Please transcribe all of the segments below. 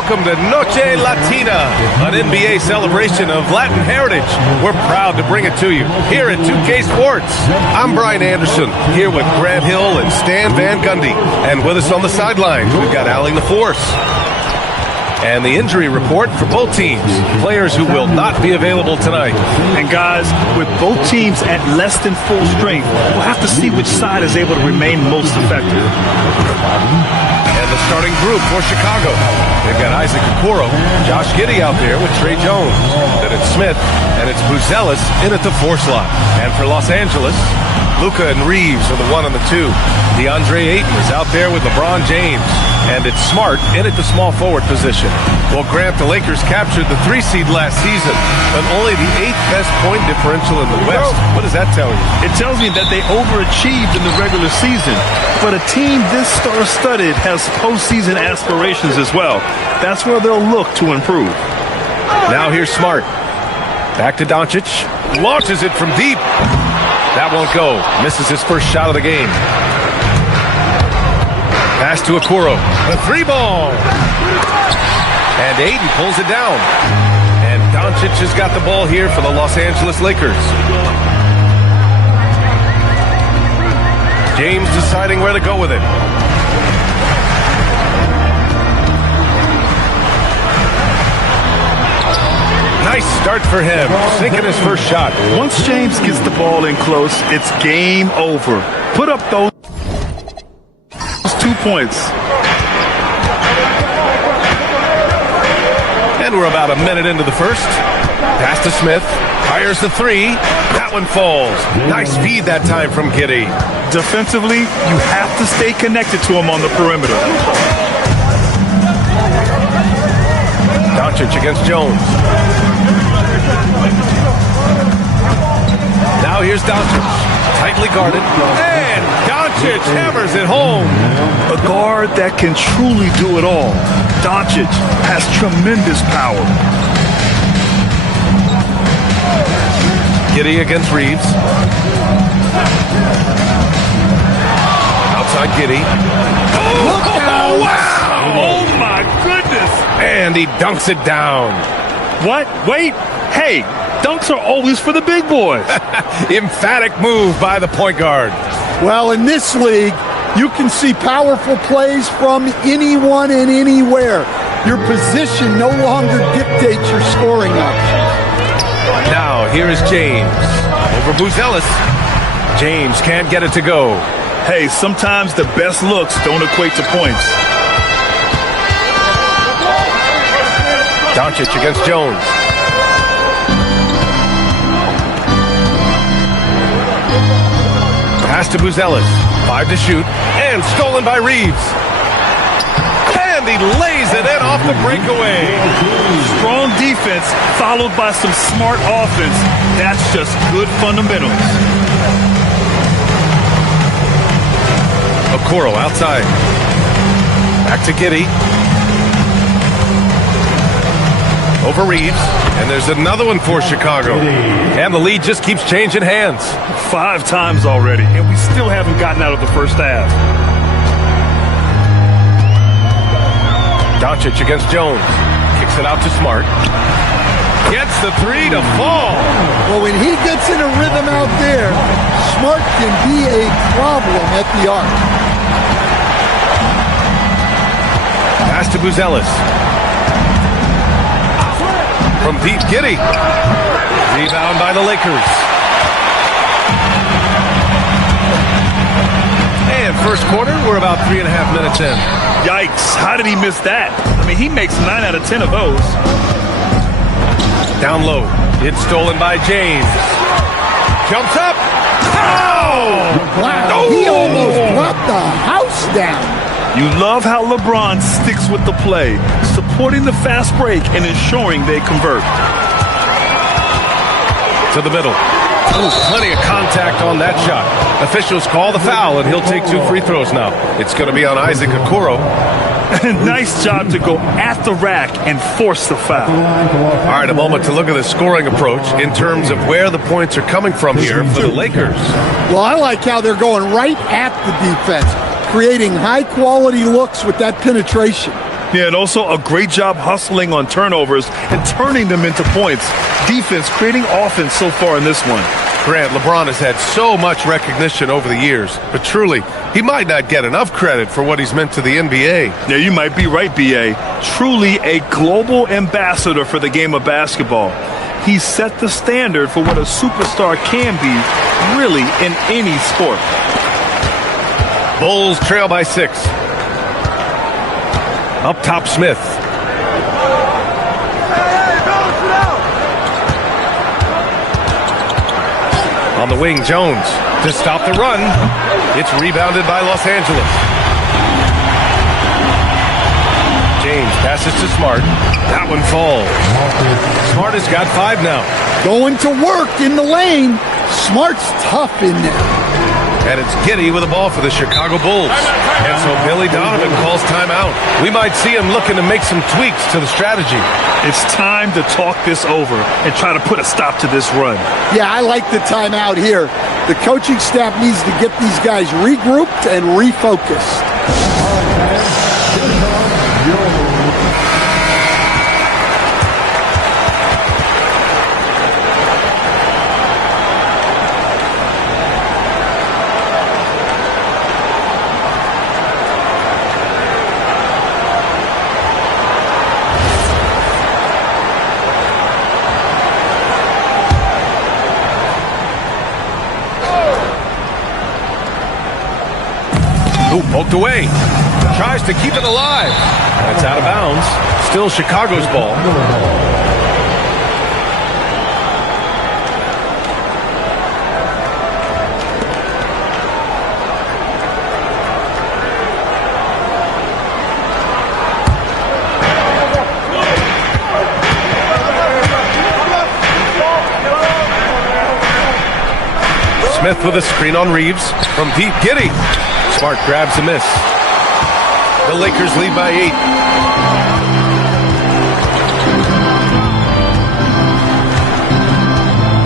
Welcome to Noche Latina, an NBA celebration of Latin heritage. We're proud to bring it to you here at 2K Sports. I'm Brian Anderson, here with Grant Hill and Stan Van Gundy. And with us on the sidelines, we've got Allie LaForce. And the injury report for both teams, players who will not be available tonight. And guys, with both teams at less than full strength, we'll have to see which side is able to remain most effective. And the starting group for Chicago. They've got Isaac Okoro, Josh Giddey out there with Trey Jones. Then it's Smith, and it's Buzelis in at the 4 slot. And for Los Angeles, Luka and Reeves are the 1 and the 2. DeAndre Ayton is out there with LeBron James. And it's Smart in at the small forward position. Well, Grant, the Lakers captured the 3 seed last season, but only the 8th best point differential in the West. What does that tell you? It tells me that they overachieved in the regular season, but a team this star-studded has postseason aspirations as well. That's where they'll look to improve. Now here's Smart. Back to Doncic. Launches it from deep. That won't go. Misses his first shot of the game. Pass to Okoro. The 3-ball. And Ayton pulls it down. And Doncic has got the ball here for the Los Angeles Lakers. James deciding where to go with it. Nice start for him, sinking his first shot. Once James gets the ball in close, it's game over. Put up those 2 points. And we're about a minute into the first. Pass to Smith. Fires the 3. That one falls. Nice feed that time from Giddey. Defensively, you have to stay connected to him on the perimeter. Doncic against Jones. Now here's Doncic. Tightly guarded. And Doncic hammers it home. A guard that can truly do it all. Doncic has tremendous power. Giddey against Reeves. Outside Giddey. Oh, wow! Oh, my goodness! And he dunks it down. What? Wait. Hey, dunks are always for the big boys. Emphatic move by the point guard. Well, in this league, you can see powerful plays from anyone and anywhere. Your position no longer dictates your scoring options. Now, here is James. Over Buzelis. James can't get it to go. Hey, sometimes the best looks don't equate to points. Doncic against Jones. Pass to Buzelis. 5 to shoot. And stolen by Reeves. And he lays it in off the breakaway. Strong defense followed by some smart offense. That's just good fundamentals. Okoro outside. Back to Giddey. Over Reeves. And there's another one for Chicago. And the lead just keeps changing hands. 5 times already, and we still haven't gotten out of the first half. Doncic against Jones. Kicks it out to Smart. Gets the 3 to fall. Well, when he gets in a rhythm out there, Smart can be a problem at the arc. Pass to Buzelis. From deep, Giddey. Rebound by the Lakers. And first quarter, we're about 3.5 minutes in. Yikes, how did he miss that? I mean, he makes 9 out of 10 of those. Down low. It's stolen by James. Jumps up. Oh! Wow, he almost dropped the house down. You love how LeBron sticks with the play, supporting the fast break and ensuring they convert. To the middle. Oh, plenty of contact on that shot. Officials call the foul, and he'll take 2 free throws now. It's going to be on Isaac Okoro. Nice job to go at the rack and force the foul. All right, a moment to look at the scoring approach in terms of where the points are coming from here for the Lakers. Well, I like how they're going right at the defense, creating high-quality looks with that penetration. Yeah, and also a great job hustling on turnovers and turning them into points. Defense creating offense so far in this one. Grant, LeBron has had so much recognition over the years, but truly, he might not get enough credit for what he's meant to the NBA. Yeah, you might be right, B.A. Truly a global ambassador for the game of basketball. He set the standard for what a superstar can be, really, in any sport. Bulls trail by 6. Up top, Smith. On the wing, Jones to stop the run. It's rebounded by Los Angeles. James passes to Smart. That one falls. Smart has got 5 now. Going to work in the lane. Smart's tough in there. And it's Giddey with the ball for the Chicago Bulls. And so Billy Donovan calls timeout. We might see him looking to make some tweaks to the strategy. It's time to talk this over and try to put a stop to this run. Yeah, I like the timeout here. The coaching staff needs to get these guys regrouped and refocused. Ooh, poked away. Tries to keep it alive. And it's out of bounds. Still Chicago's ball. Smith with a screen on Reeves. From deep, Giddey. Smart grabs a miss. The Lakers lead by 8.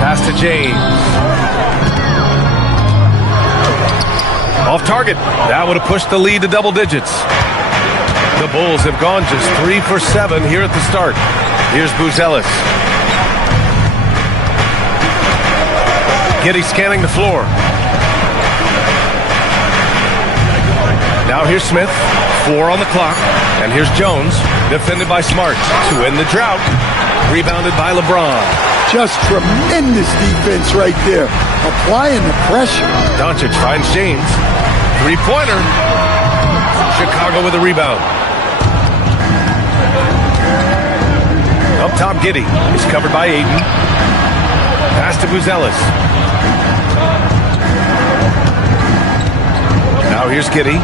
Pass to James. Off target. That would have pushed the lead to double digits. The Bulls have gone just 3 for 7 here at the start. Here's Buzelis. Giddey scanning the floor. Now here's Smith, 4 on the clock, and here's Jones, defended by Smart to end the drought, rebounded by LeBron. Just tremendous defense right there, applying the pressure. Doncic finds James, 3-pointer. Chicago with a rebound. Up top, Giddey is covered by Ayton. Pass to Buzelis. Now here's Giddey.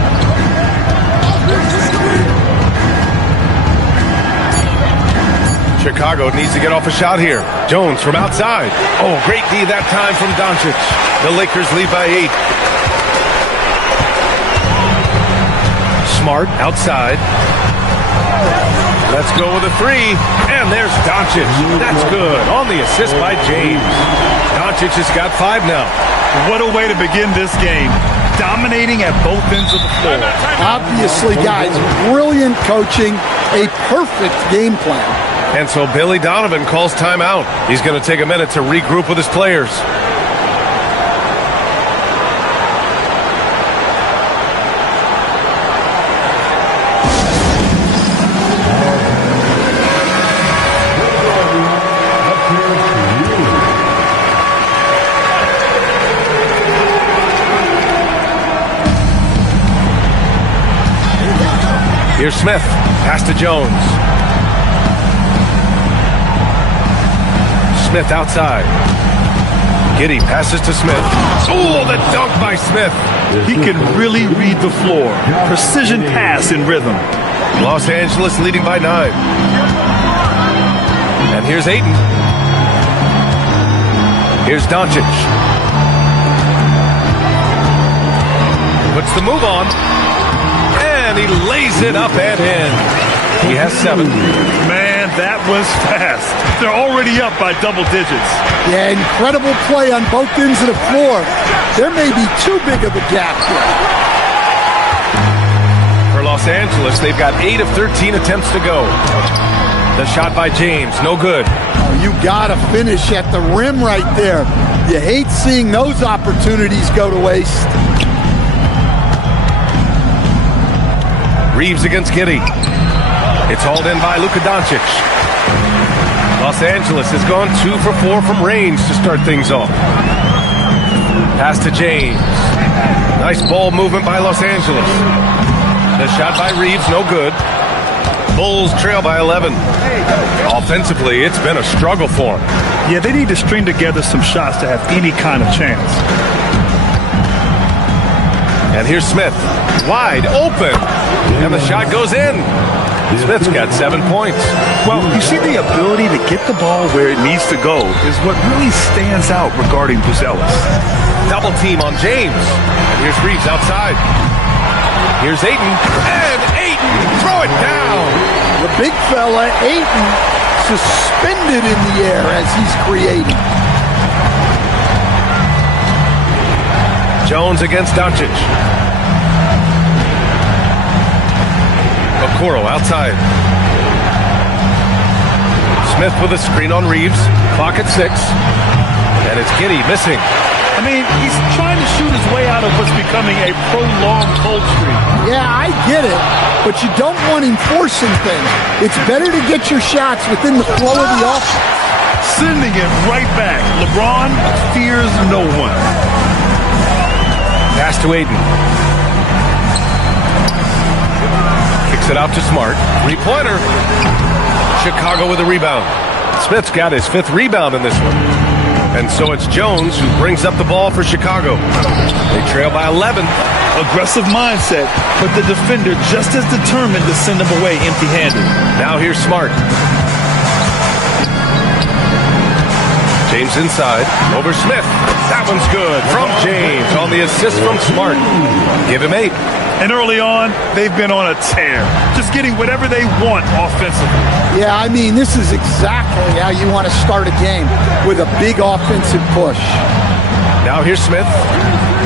Chicago needs to get off a shot here. Jones from outside. Oh, great D that time from Doncic. The Lakers lead by 8. Smart outside. Let's go with a 3. And there's Doncic. That's good. On the assist by James. Doncic has got 5 now. What a way to begin this game. Dominating at both ends of the floor. Obviously, guys, brilliant coaching, a perfect game plan. And so Billy Donovan calls timeout. He's going to take a minute to regroup with his players. Here's Smith. Pass to Jones. Smith outside. Giddey passes to Smith. Oh, the dunk by Smith. He can really read the floor. Precision pass in rhythm. Los Angeles leading by 9. And here's Ayton. Here's Doncic. Puts the move on. And he lays it up and in. He has 7. Man, that was fast. They're already up by double digits. Yeah, incredible play on both ends of the floor. There may be too big of a gap here. For Los Los Angeles. They've got 8 of 13 attempts to go. The shot by James, no good. Oh, you gotta finish at the rim right there. You hate seeing those opportunities go to waste. Reeves against Giddey. It's hauled in by Luka Doncic. Los Angeles has gone 2 for 4 from range to start things off. Pass to James. Nice ball movement by Los Angeles. The shot by Reeves, no good. Bulls trail by 11. Offensively, it's been a struggle for them. Yeah, they need to string together some shots to have any kind of chance. And here's Smith, wide open, and the shot goes in. Smith's got 7 points. Well, you see, the ability to get the ball where it needs to go is what really stands out regarding Buzelis. Double team on James. And here's Reeves outside. Here's Ayton, and Ayton, throw it down. The big fella, Ayton, suspended in the air as he's creating. Jones against Doncic. Okoro outside. Smith with a screen on Reeves. Clock at 6. And it's Giddey missing. I mean, he's trying to shoot his way out of what's becoming a prolonged cold streak. Yeah, I get it, but you don't want him forcing things. It's better to get your shots within the flow of the offense. Sending it right back. LeBron fears no one. Pass to Ayton. Kicks it out to Smart. 3-pointer. Chicago with a rebound. Smith's got his 5th rebound in this one. And so it's Jones who brings up the ball for Chicago. They trail by 11. Aggressive mindset, but the defender just as determined to send him away empty-handed. Now here's Smart. James inside, over Smith. That one's good from James on the assist from Smart. Give him 8. And early on, they've been on a tear, just getting whatever they want offensively. Yeah, I mean, this is exactly how you want to start a game, with a big offensive push. Now here's Smith.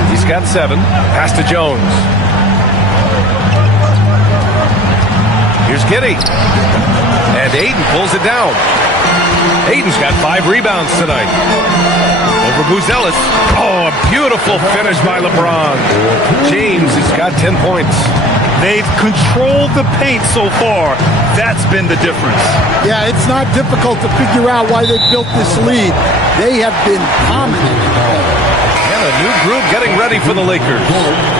He's got 7. Pass to Jones. Here's Giddey. And Ayton pulls it down. Ayton's got 5 rebounds tonight. Over Buzelis. Oh, a beautiful finish by LeBron. James has got 10 points. They've controlled the paint so far. That's been the difference. Yeah, it's not difficult to figure out why they built this lead. They have been dominant. And a new group getting ready for the Lakers.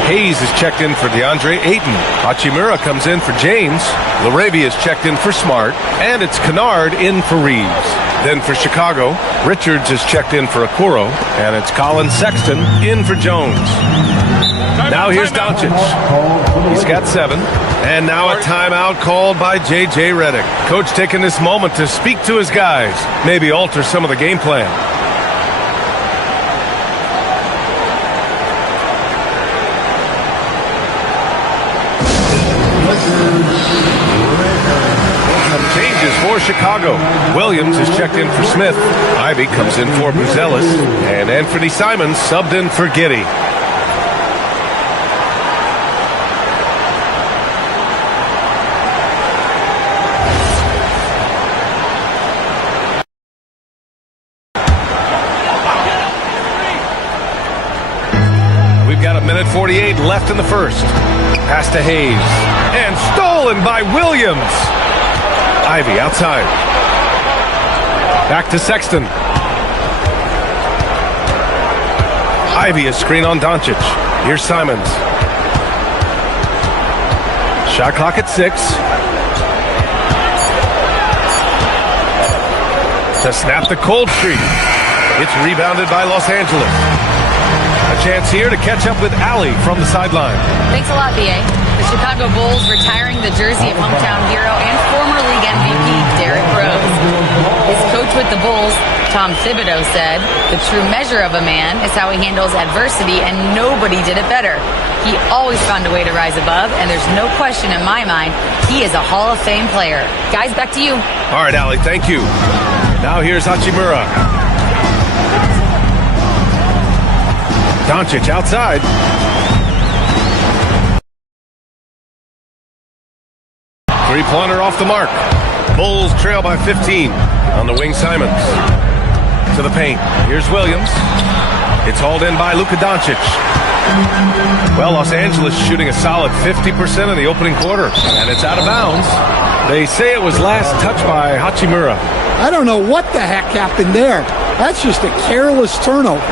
Hayes is checked in for DeAndre Ayton. Hachimura comes in for James. LaRavia is checked in for Smart. And it's Kennard in for Reeves. Then for Chicago, Richards is checked in for Okoro. And it's Colin Sexton in for Jones. Now here's Doncic. He's got 7. And now a timeout called by J.J. Redick. Coach taking this moment to speak to his guys. Maybe alter some of the game plan. Changes for Chicago. Williams is checked in for Smith. Ivy comes in for Buzelis. And Anthony Simons subbed in for Giddey. We've got 1:48 left in the first. Pass to Hayes. And stolen by Williams. Ivy outside. Back to Sexton. Ivy is screen on Doncic. Here's Simons. Shot clock at 6. To snap the cold streak. It's rebounded by Los Angeles. A chance here to catch up with Allie from the sideline. Thanks a lot, B.A. The Chicago Bulls retiring the jersey of hometown hero and former league MVP Derrick Rose. His coach with the Bulls, Tom Thibodeau, said, "The true measure of a man is how he handles adversity, and nobody did it better. He always found a way to rise above, and there's no question in my mind he is a Hall of Fame player." Guys, back to you. All right, Allie, thank you. Now here's Hachimura. Doncic outside. Three-pointer off the mark. Bulls trail by 15 on the wing. Simons to the paint. Here's Williams. It's hauled in by Luka Doncic. Well, Los Angeles shooting a solid 50% in the opening quarter, and it's out of bounds. They say it was last touched by Hachimura. I don't know what the heck happened there. That's just a careless turnover.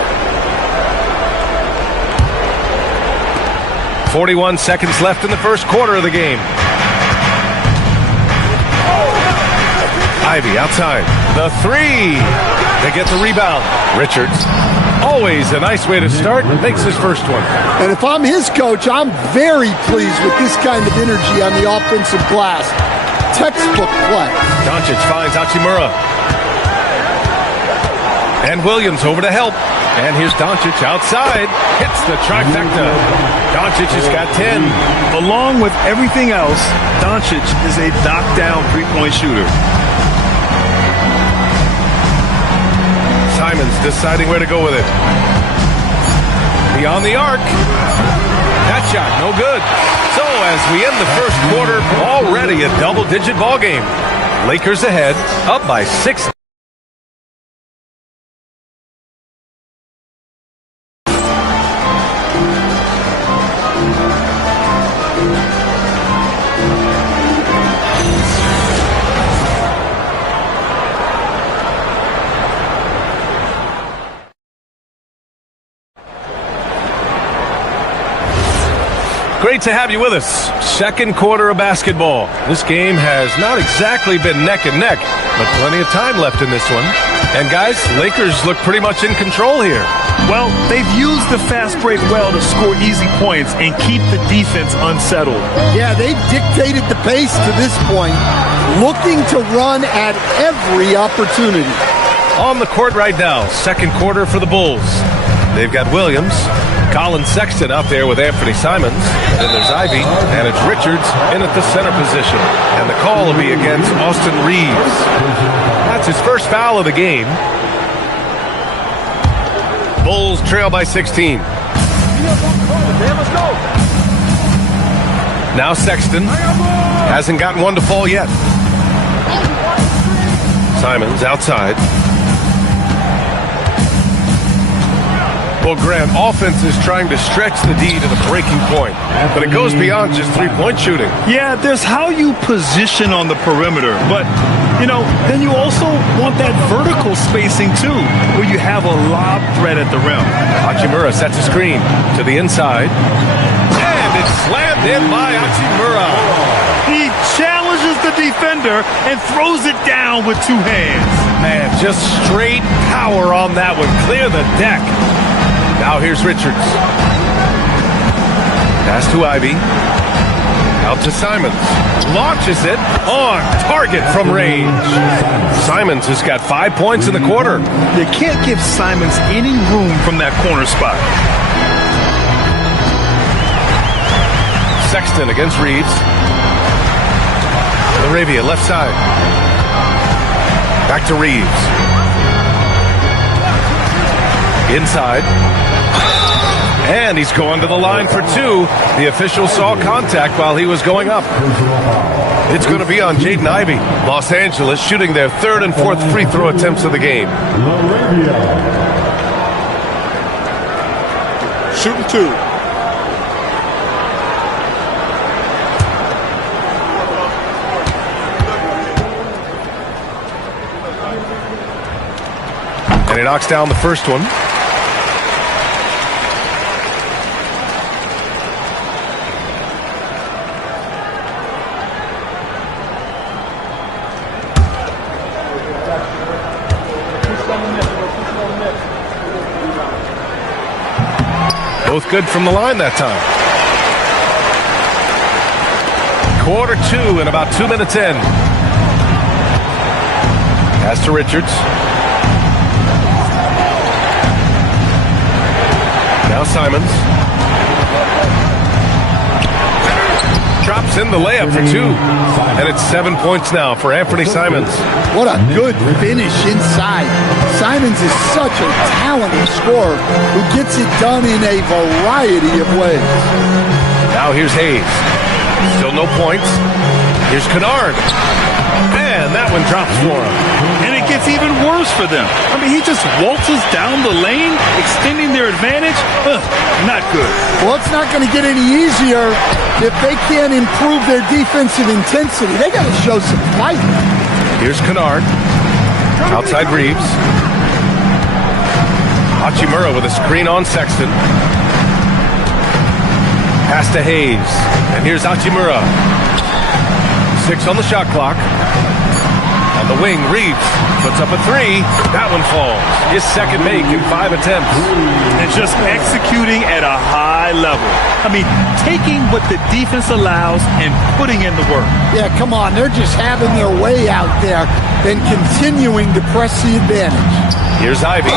41 seconds left in the first quarter of the game. Ivy outside. The three. They get the rebound. Richards, always a nice way to start, makes his first one. And if I'm his coach, I'm very pleased with this kind of energy on the offensive glass. Textbook play. Doncic finds Hachimura. And Williams over to help. And here's Doncic outside. Hits the trifecta. Doncic has got 10. Along with everything else, Doncic is a knockdown three-point shooter. Simons deciding where to go with it. Beyond the arc. That shot, no good. So as we end the first quarter, already a double-digit ball game. Lakers ahead, up by 6. Great to have you with us. Second quarter of basketball. This game has not exactly been neck and neck, but plenty of time left in this one. And guys, Lakers look pretty much in control here. Well, they've used the fast break well to score easy points and keep the defense unsettled. Yeah, they've dictated the pace to this point, looking to run at every opportunity. On the court right now, second quarter for the Bulls. They've got Williams, Colin Sexton out there with Anthony Simons. Then there's Ivy, and it's Richards in at the center position. And the call will be against Austin Reeves. That's his first foul of the game. Bulls trail by 16. Now Sexton hasn't gotten one to fall yet. Simons outside. Well, Grant, offense is trying to stretch the D to the breaking point, but it goes beyond just three-point shooting. Yeah, there's how you position on the perimeter, but, then you also want that vertical spacing, too, where you have a lob threat at the rim. Hachimura sets a screen to the inside, and it's slammed in by Hachimura. He challenges the defender and throws it down with two hands. Man, just straight power on that one. Clear the deck. Now here's Richards. Pass to Ivy. Out to Simons. Launches it on target from range. Simons has got 5 points in the quarter. You can't give Simons any room from that corner spot. Sexton against Reeves. Arabia left side. Back to Reeves. Inside. And he's going to the line for two. The official saw contact while he was going up. It's going to be on Jaden Ivey. Los Angeles shooting their third and fourth free throw attempts of the game. Shooting two. And he knocks down the first one. Both good from the line that time. Quarter two and about 2 minutes in. Pass to Richards. Now Simons. Drops in the layup for two. And it's 7 points now for Anthony Simons. What a good finish inside. Simons is such a talented scorer who gets it done in a variety of ways. Now here's Hayes. Still no points. Here's Kennard. And that one drops for him. And it gets even worse for them. I mean, he just waltzes down the lane, extending their advantage. Ugh, not good. Well, it's not going to get any easier if they can't improve their defensive intensity. They got to show some fight. Here's Kennard. Outside Reeves. Hachimura with a screen on Sexton. Pass to Hayes. And here's Hachimura. 6 on the shot clock. On the wing, Reeves puts up a 3. That one falls. His second make in 5 attempts. And just executing at a high level. I mean, taking what the defense allows and putting in the work. Yeah, come on. They're just having their way out there and continuing to press the advantage. Here's Ivy.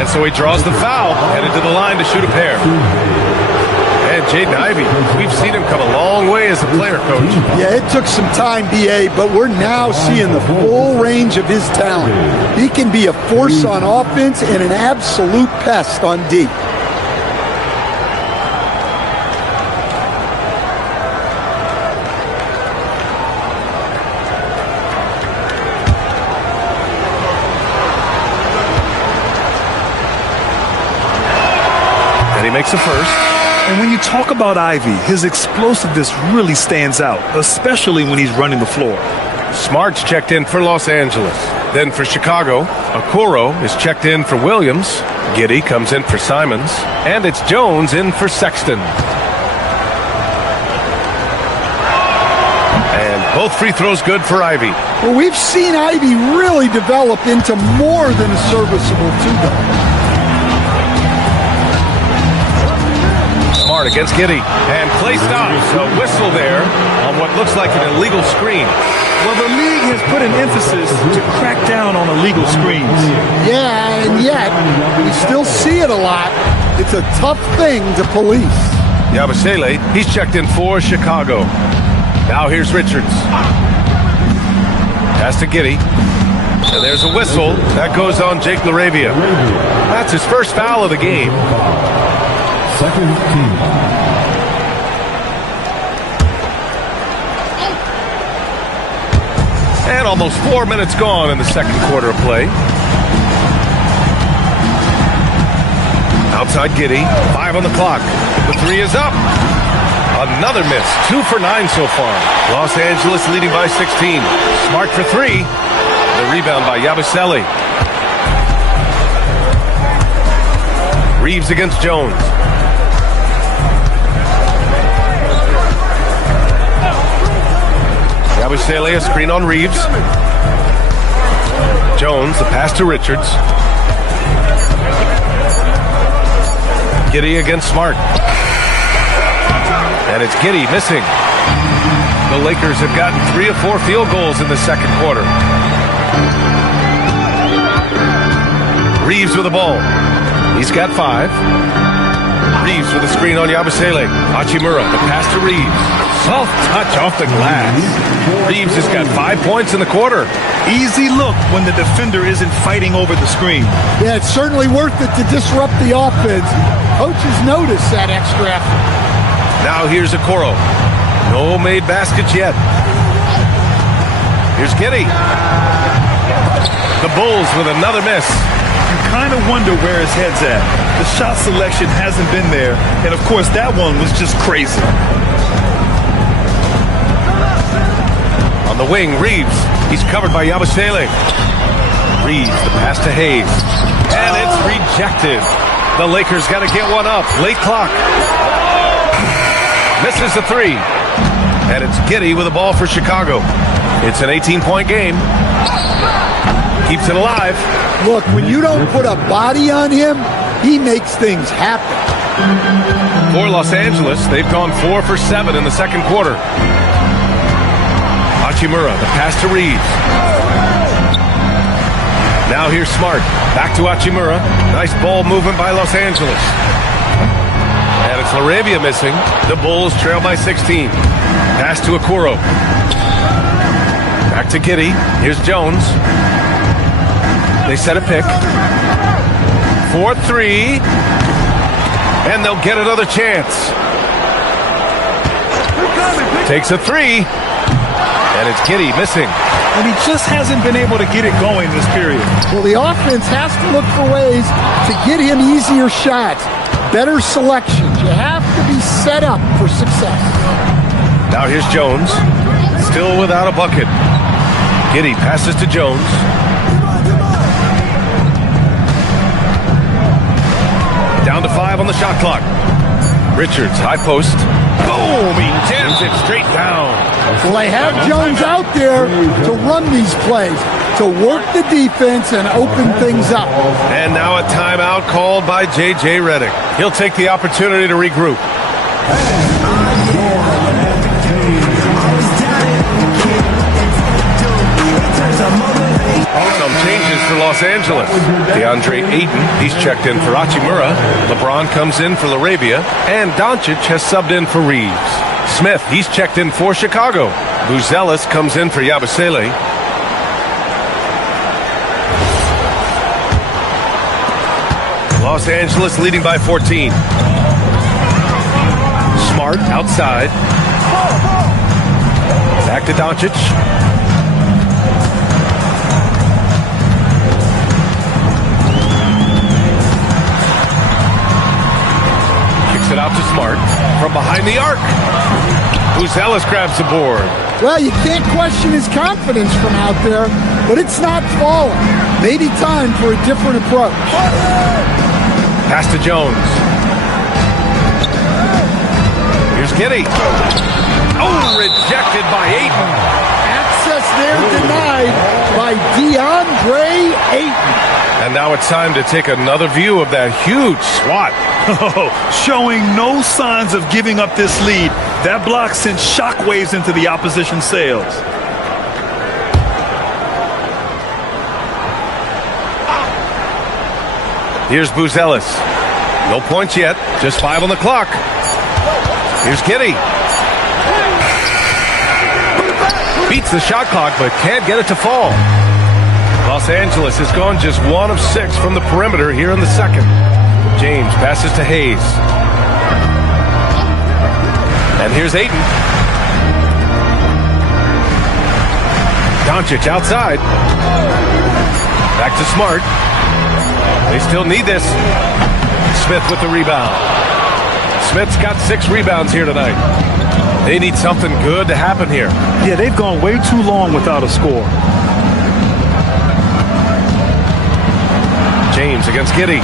And so he draws the foul, headed to the line to shoot a pair. And Jaden Ivey, we've seen him come a long way as a player, Coach. Yeah, it took some time, B.A., but we're now seeing the full range of his talent. He can be a force on offense and an absolute pest on D. And he makes the first. And when you talk about Ivy, his explosiveness really stands out, especially when he's running the floor. Smart's checked in for Los Angeles. Then for Chicago, Okoro is checked in for Williams. Giddey comes in for Simons. And it's Jones in for Sexton. And both free throws good for Ivy. Well, we've seen Ivy really develop into more than a serviceable two-guard. Smart against Giddey. And play stops. A whistle there on what looks like an illegal screen. Well, the league has put an emphasis to crack down on illegal screens. Yeah, and yet we still see it a lot. It's a tough thing to police. Yabusele, he's checked in for Chicago. Now here's Richards. Pass to Giddey. And there's a whistle. That goes on Jake LaRavia. That's his first foul of the game. Second team. And almost 4 minutes gone in the second quarter of play. Outside Giddey, 5 on the clock. The 3 is up. Another miss, 2 for 9 so far. Los Angeles leading by 16. Smart for 3. The rebound by Yabusele. Reeves against Jones. Yabusele, a screen on Reeves. Jones, the pass to Richards. Giddey against Smart. And it's Giddey missing. The Lakers have gotten 3 of 4 field goals in the second quarter. Reeves with the ball. He's got 5. Reeves with a screen on Yabusele. Hachimura, the pass to Reeves. Soft touch off the glass. Reeves has got 5 points in the quarter. Easy look when the defender isn't fighting over the screen. Yeah, it's certainly worth it to disrupt the offense. Coaches notice that extra effort. Now here's Okoro. No made baskets yet. Here's Giddey. The Bulls with another miss. You kind of wonder where his head's at. The shot selection hasn't been there. And, of course, that one was just crazy. On the wing, Reeves. He's covered by Yabusele. Reeves, the pass to Hayes. And it's rejected. The Lakers got to get one up. Late clock. Misses the 3. And it's Giddey with the ball for Chicago. It's an 18-point game. Keeps it alive. Look, when you don't put a body on him, he makes things happen. For Los Angeles, they've gone 4 for 7 in the second quarter. Hachimura, the pass to Reeves. Now here's Smart. Back to Hachimura. Nice ball movement by Los Angeles. And it's LaRavia missing. The Bulls trail by 16. Pass to Okoro. Back to Giddey. Here's Jones. They set a pick. 4-3. And they'll get another chance. Takes a 3. And it's Giddy missing. And he just hasn't been able to get it going this period. Well, the offense has to look for ways to get him easier shots, better selections. You have to be set up for success. Now here's Jones, still without a bucket. Giddy passes to Jones. Down to 5 on the shot clock. Richards, high post. Boom! He jams it straight down. Well, they have Jones out there to run these plays, to work the defense and open things up. And now a timeout called by J.J. Redick. He'll take the opportunity to regroup. Some changes for Los Angeles. DeAndre Ayton, he's checked in for Hachimura. LeBron comes in for LaRavia. And Doncic has subbed in for Reeves. Smith, he's checked in for Chicago. Buzelis comes in for Yabusele. Los Angeles leading by 14. Smart outside. Back to Doncic. Kicks it out to Smart from behind the arc. Buzelis grabs the board. Well, you can't question his confidence from out there, but it's not falling. Maybe time for a different approach. Pass to Jones. Here's Giddy. Oh, rejected by Ayton. Access there denied by DeAndre Ayton. And now it's time to take another view of that huge swat. Showing no signs of giving up this lead. That block sent shockwaves into the opposition sails. Here's Buzelis. No points yet. Just 5 on the clock. Here's Giddy. Beats the shot clock, but can't get it to fall. Los Angeles has gone just 1 of 6 from the perimeter here in the second. James passes to Hayes. And here's Ayton. Doncic outside. Back to Smart. They still need this. Smith with the rebound. Smith's got 6 rebounds here tonight. They need something good to happen here. Yeah, they've gone way too long without a score. James against Giddy.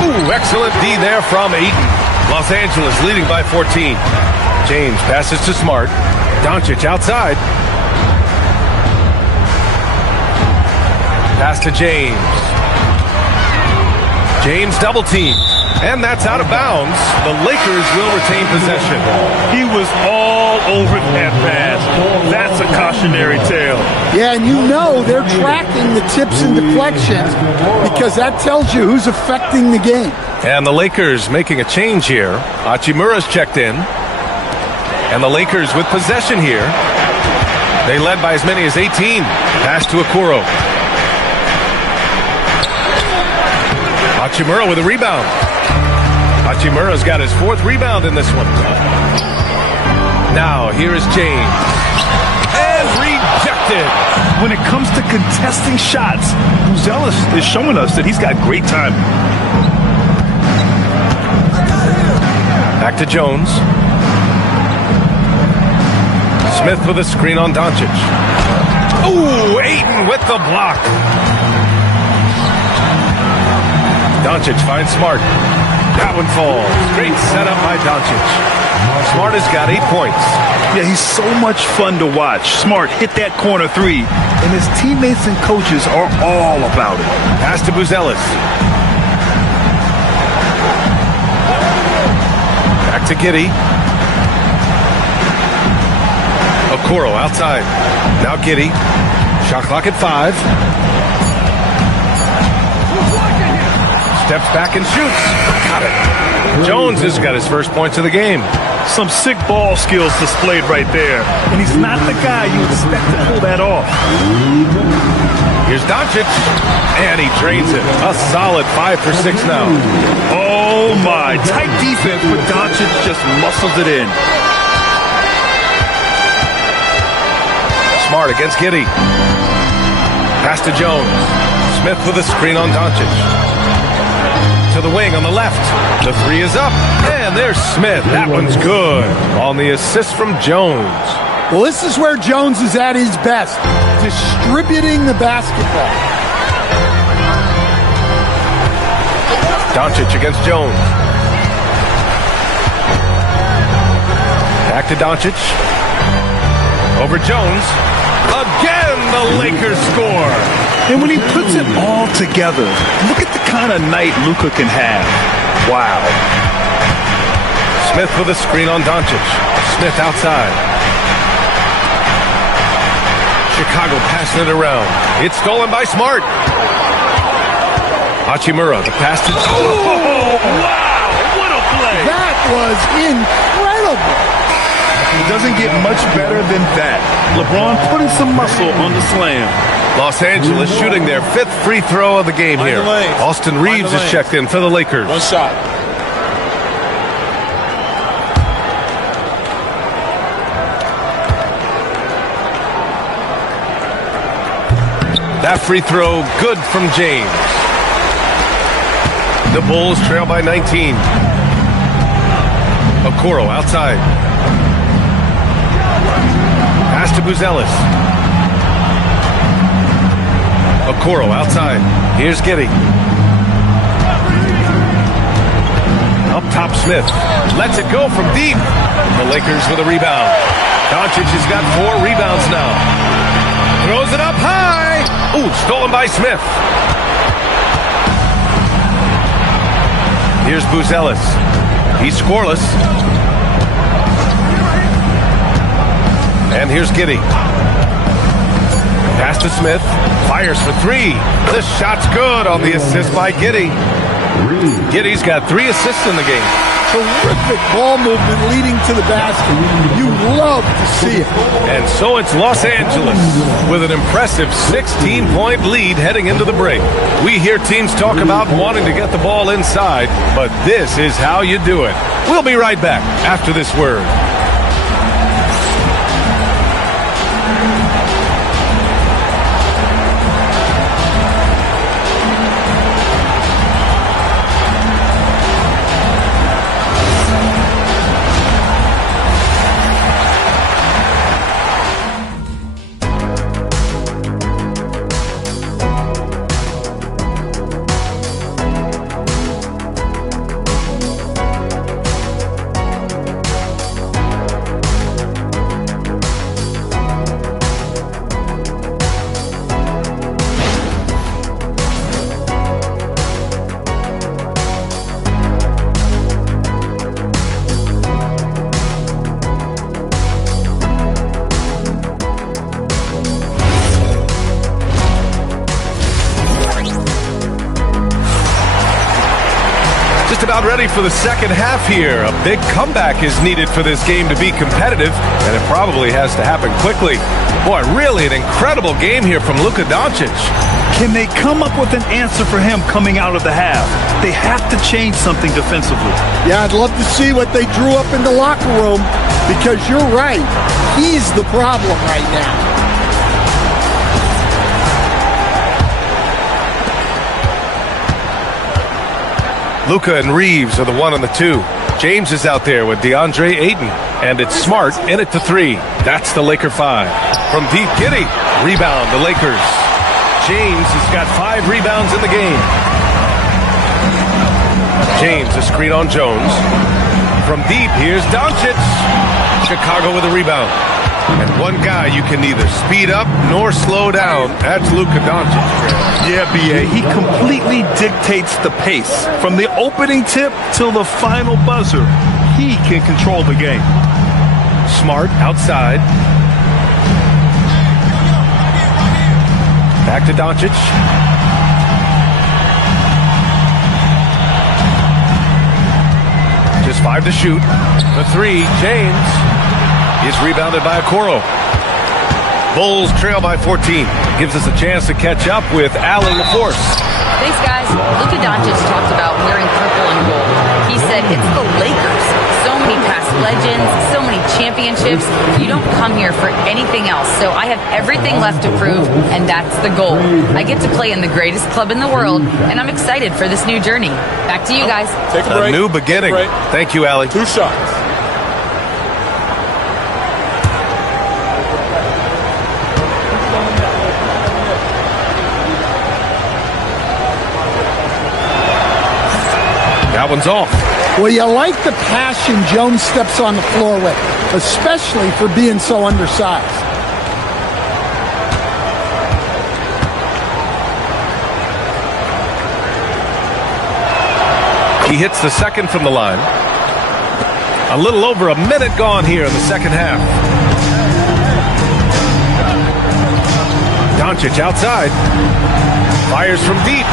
Ooh, excellent D there from Ayton. Los Angeles leading by 14. James passes to Smart. Doncic outside. Pass to James. James double teamed. And that's out of bounds. The Lakers will retain possession. He was all over that pass. That's a cautionary tale. Yeah, and you know they're tracking the tips and deflections because that tells you who's affecting the game. And the Lakers making a change here. Hachimura's checked in. And the Lakers with possession here. They led by as many as 18. Pass to Okoro. Hachimura with a rebound. Hachimura's got his 4th rebound in this one. Now, here is James. And rejected. When it comes to contesting shots, Buzelis is showing us that he's got great timing. Back to Jones. Smith with a screen on Doncic. Ooh, Ayton with the block. Doncic finds Smart. That one falls. Great setup by Doncic. Smart has got 8 points. Yeah, he's so much fun to watch. Smart hit that corner 3, and his teammates and coaches are all about it. Pass to Buzelis. Back to Giddy. Okoro outside. Now Giddy. Shot clock at 5. Steps back and shoots. Got it. Jones has got his first points of the game. Some sick ball skills displayed right there. And he's not the guy you expect to pull that off. Here's Doncic. And he drains it. A solid 5 for 6 now. Oh my. Tight defense, but Doncic just muscles it in. Smart against Giddey. Pass to Jones. Smith with a screen on Doncic. To the wing on the left. The three is up. And there's Smith. That one's good. On the assist from Jones. Well, this is where Jones is at his best, distributing the basketball. Doncic against Jones. Back to Doncic. Over Jones. Again, the Lakers score. And when he puts it all together, look at the kind of night Luka can have. Wow. Smith with a screen on Doncic. Smith outside. Chicago passing it around. It's stolen by Smart. Hachimura, the pass to... Oh, wow! What a play! That was incredible. It doesn't get much better than that. LeBron putting some muscle on the slam. Los Angeles shooting their 5th free throw of the game here. Austin Reeves is checked in for the Lakers. One shot. That free throw good from James. The Bulls trail by 19. Okoro outside. Pass to Buzelis. Okoro outside. Here's Giddey. Up top Smith. Lets it go from deep. The Lakers with a rebound. Doncic has got 4 rebounds now. Throws it up high. Ooh, stolen by Smith. Here's Buzelis. He's scoreless. And here's Giddey. Pass to Smith. Fires for 3. This shot's good on the assist by Giddey. Giddey's got 3 assists in the game. Terrific ball movement leading to the basket. You love to see it. And so it's Los Angeles with an impressive 16-point lead heading into the break. We hear teams talk about wanting to get the ball inside, but this is how you do it. We'll be right back after this word. About ready for the second half here. A big comeback is needed for this game to be competitive, and it probably has to happen quickly. Boy, really an incredible game here from Luka Doncic. Can they come up with an answer for him coming out of the half? They have to change something defensively. Yeah, I'd love to see what they drew up in the locker room, because you're right. He's the problem right now. Luka and Reeves are the 1 and the 2. James is out there with DeAndre Ayton. And it's Smart in it to 3. That's the Laker 5. From deep, Giddey. Rebound, the Lakers. James has got 5 rebounds in the game. James, a screen on Jones. From deep, here's Doncic. Chicago with a rebound. And one guy you can neither speed up nor slow down. That's Luka Doncic. Yeah, B.A., he completely dictates the pace. From the opening tip till the final buzzer, he can control the game. Smart outside. Back to Doncic. Just 5 to shoot. The 3, James. He's rebounded by Okoro. Bulls trail by 14. Gives us a chance to catch up with Allie LaForce. Thanks, guys. Luka Doncic talked about wearing purple and gold. He said it's the Lakers. So many past legends, so many championships. You don't come here for anything else. So I have everything left to prove, and that's the goal. I get to play in the greatest club in the world, and I'm excited for this new journey. Back to you guys. Take a break. A new beginning. Thank you, Allie. 2 shots. That one's off. Well, you like the passion Jones steps on the floor with, especially for being so undersized. He hits the second from the line. A little over a minute gone here in the second half. Doncic outside. Fires from deep.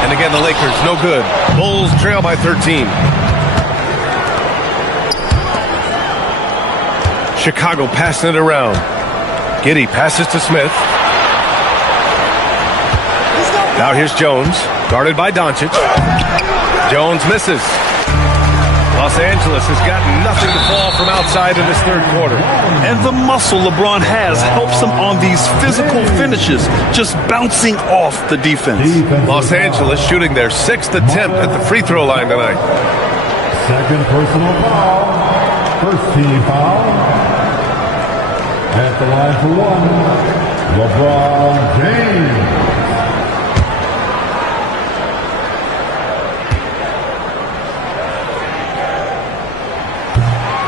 And again, the Lakers, no good. Bulls trail by 13. Chicago passing it around. Giddey passes to Smith. Now here's Jones, guarded by Doncic. Jones misses. Los Angeles has got nothing to fall from outside in this third quarter. And the muscle LeBron has helps him on these physical finishes, just bouncing off the defense. Los Angeles shooting their 6th attempt at the free throw line tonight. Second personal foul. First team foul. At the line for one, LeBron James.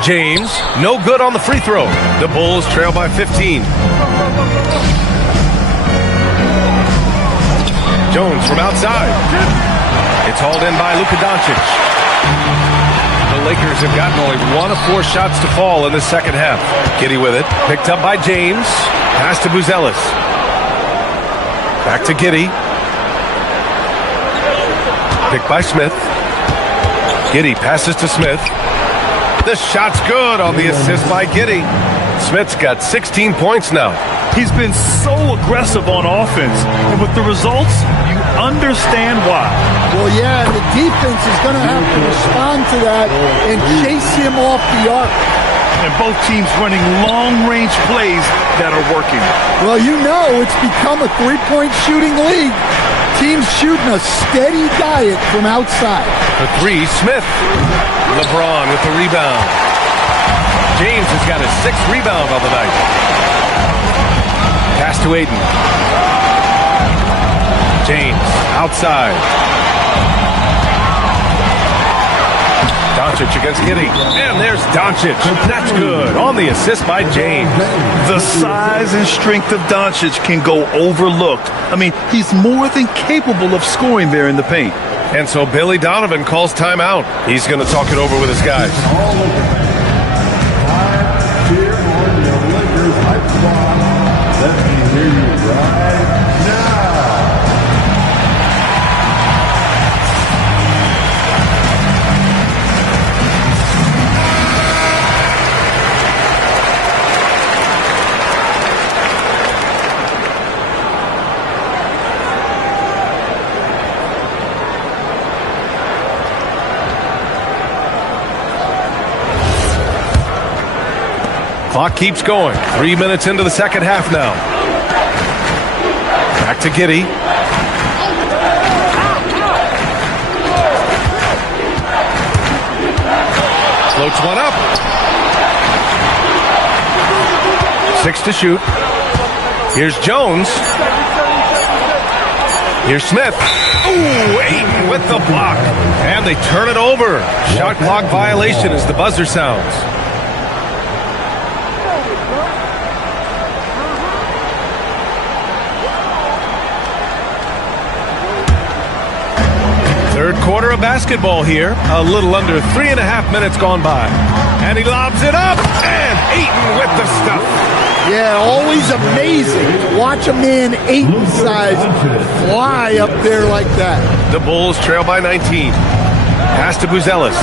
James, no good on the free throw. The Bulls trail by 15. Jones from outside. It's hauled in by Luka Doncic. The Lakers have gotten only 1 of 4 shots to fall in the second half. Giddey with it. Picked up by James. Pass to Buzelis. Back to Giddey. Picked by Smith. Giddey passes to Smith. The shot's good on the assist by Giddey. Smith's got 16 points now. He's been so aggressive on offense, and with the results, you understand why. Well, yeah, the defense is going to have to respond to that and chase him off the arc. And both teams running long-range plays that are working. Well, you know it's become a three-point shooting league. Teams shooting a steady diet from outside. The three, Smith. LeBron with the rebound. James has got his 6th rebound on the night. Pass to Aiden. James outside. Doncic against Giddey. And there's Doncic. That's good. On the assist by James. The size and strength of Doncic can go overlooked. I mean, he's more than capable of scoring there in the paint. And so Billy Donovan calls timeout. He's going to talk it over with his guys. All Laker fans, cheer on your Lakers hype squad. Let me hear you right now. Clock keeps going. 3 minutes into the second half now. Back to Giddey. Floats one up. 6 to shoot. Here's Jones. Here's Smith. Ooh, Ayton with the block. And they turn it over. Shot clock violation as the buzzer sounds. Third quarter of basketball here. A little under 3.5 minutes gone by. And he lobs it up. And Ayton with the stuff. Yeah, always amazing to watch a man Ayton's size fly up there like that. The Bulls trail by 19. Pass to Buzelis.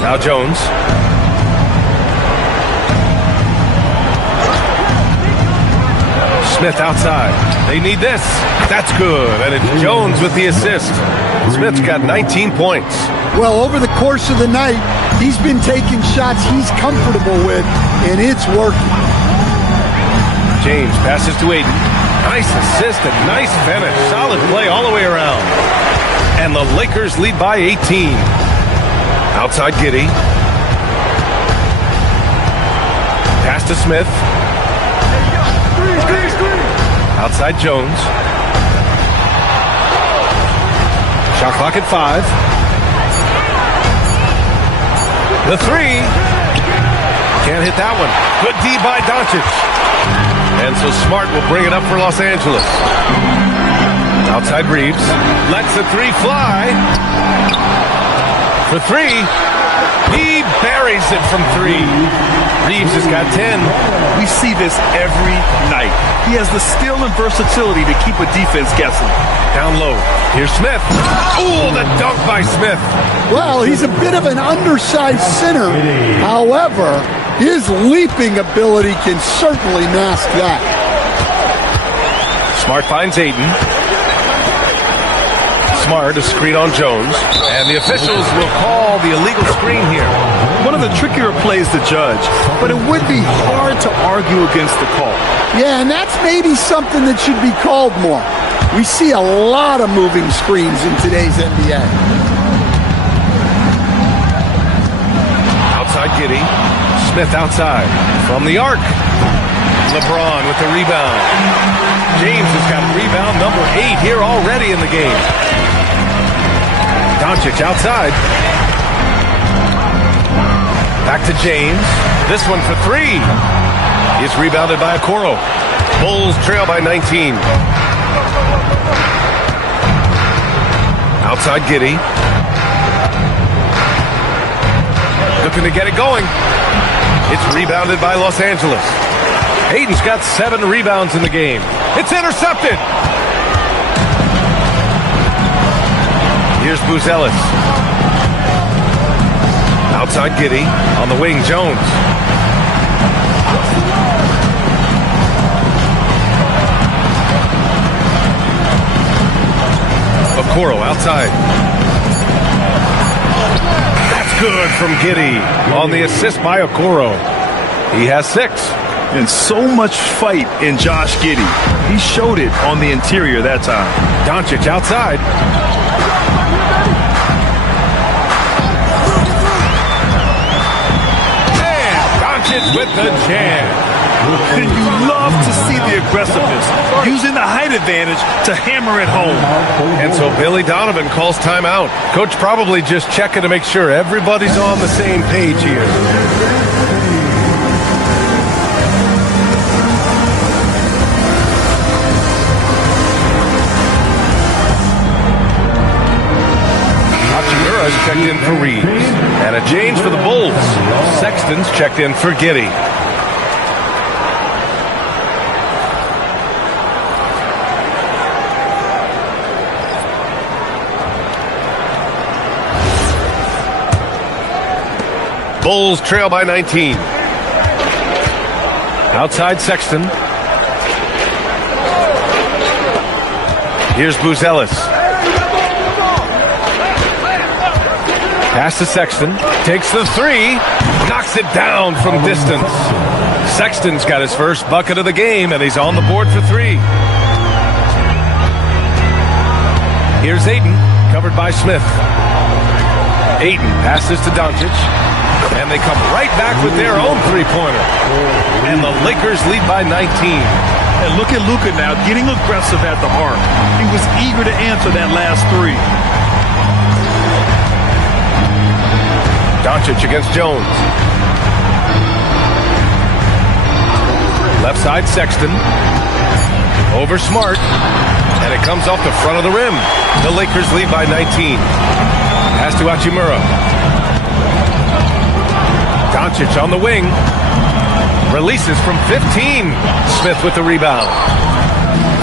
Now Jones. Smith outside. They need this. That's good. And it's Jones with the assist. Smith's got 19 points. Well, over the course of the night, he's been taking shots he's comfortable with, and it's working. James passes to Aiden. Nice assist and nice finish. Solid play all the way around. And the Lakers lead by 18. Outside Giddey. Pass to Smith. Outside Jones. Shot clock at 5. The 3. Can't hit that one. Good D by Doncic. And so Smart will bring it up for Los Angeles. Outside Reeves. Lets the 3 fly. For 3. He buries it from 3. Reeves has got 10. We see this every night. He has the skill and versatility to keep a defense guessing. Down low. Here's Smith. Ooh, the dunk by Smith. Well, he's a bit of an undersized center. However, his leaping ability can certainly mask that. Smart finds Aiden. Smart, a screen on Jones. And the officials will call the illegal screen here. One of the trickier plays to judge, but it would be hard to argue against the call. Yeah, and that's maybe something that should be called more. We see a lot of moving screens in today's NBA. Outside Giddey. Smith outside. From the arc. LeBron with the rebound. James has got rebound number 8 here already in the game. Doncic outside. Back to James. This one for 3. Is rebounded by Okoro. Bulls trail by 19. Outside Giddey. Looking to get it going. It's rebounded by Los Angeles. Aiden's got 7 rebounds in the game. It's intercepted. Here's Buzelis. Outside Giddey. On the wing, Jones. Okoro outside. That's good from Giddey on the assist by Okoro. He has 6. And so much fight in Josh Giddey. He showed it on the interior that time. Doncic outside. And Doncic with the jam. And you love to see the aggressiveness, using the height advantage to hammer it home. And so Billy Donovan calls timeout. Coach probably just checking to make sure everybody's on the same page here. Hachimura's checked in for Reeves. And a change for the Bulls. Sexton's checked in for Giddey. Bulls trail by 19. Outside Sexton. Here's Buzelis. Pass to Sexton. Takes the 3. Knocks it down from distance. Sexton's got his first bucket of the game, and he's on the board for 3. Here's Aiden, covered by Smith. Aiden passes to Doncic. And they come right back with their own 3-pointer. And the Lakers lead by 19. And look at Luka now, getting aggressive at the arc. He was eager to answer that last 3. Doncic against Jones. Left side Sexton. Over Smart. And it comes off the front of the rim. The Lakers lead by 19. Pass to Hachimura. Doncic on the wing. Releases from 15. Smith with the rebound.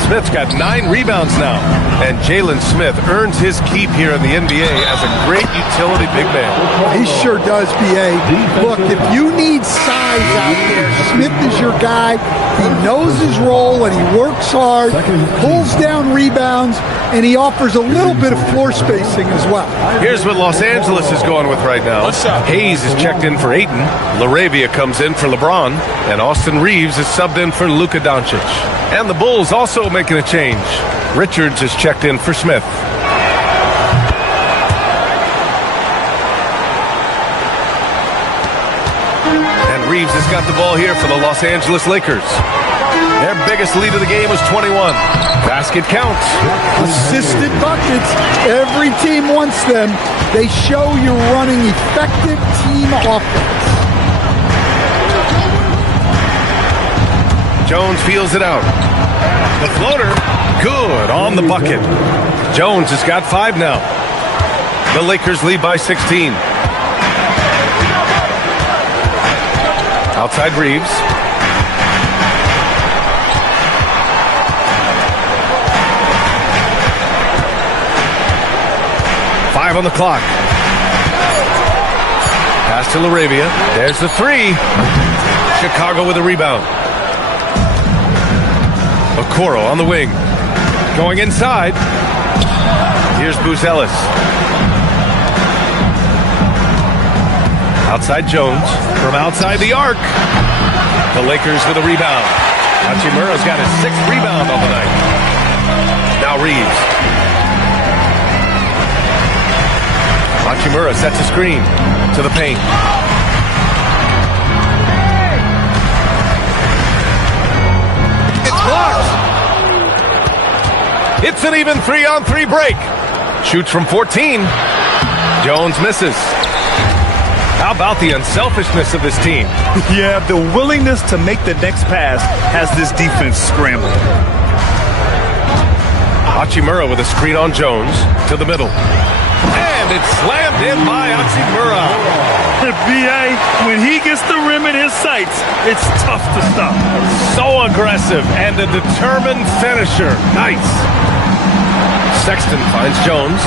Smith's got 9 rebounds now. And Jalen Smith earns his keep here in the NBA as a great utility big man. He sure does, B.A. Look, if you need size guys out there. Smith is your guy. He knows his role, and he works hard, pulls down rebounds, and he offers a little bit of floor spacing as well. Here's what Los Angeles is going with right now. Hayes is checked in for Ayton. LaRavia comes in for LeBron. And Austin Reeves is subbed in for Luka Doncic. And the Bulls also making a change. Richards is checked in for Smith. Reeves has got the ball here for the Los Angeles Lakers. Their biggest lead of the game was 21. Basket counts. Assisted buckets. Every team wants them. They show you're running effective team offense. Jones feels it out. The floater, good on the bucket. Jones has got 5 now. The Lakers lead by 16. Outside Reeves. Five on the clock. Pass to LaRavia. There's the 3. Chicago with a rebound. Okoro on the wing. Going inside. Here's Buzelis. Outside Jones. From outside the arc. The Lakers with a rebound. Hachimura's got his 6th rebound on the night. Now Reeves. Hachimura sets a screen to the paint. It's blocked. It's an even 3-on-3 break. Shoots from 14. Jones misses. How about the unselfishness of this team? Yeah, the willingness to make the next pass has this defense scrambling. Hachimura with a screen on Jones to the middle. And it's slammed in by Hachimura. B.A., when he gets the rim in his sights, it's tough to stop. So aggressive and a determined finisher. Nice. Sexton finds Jones.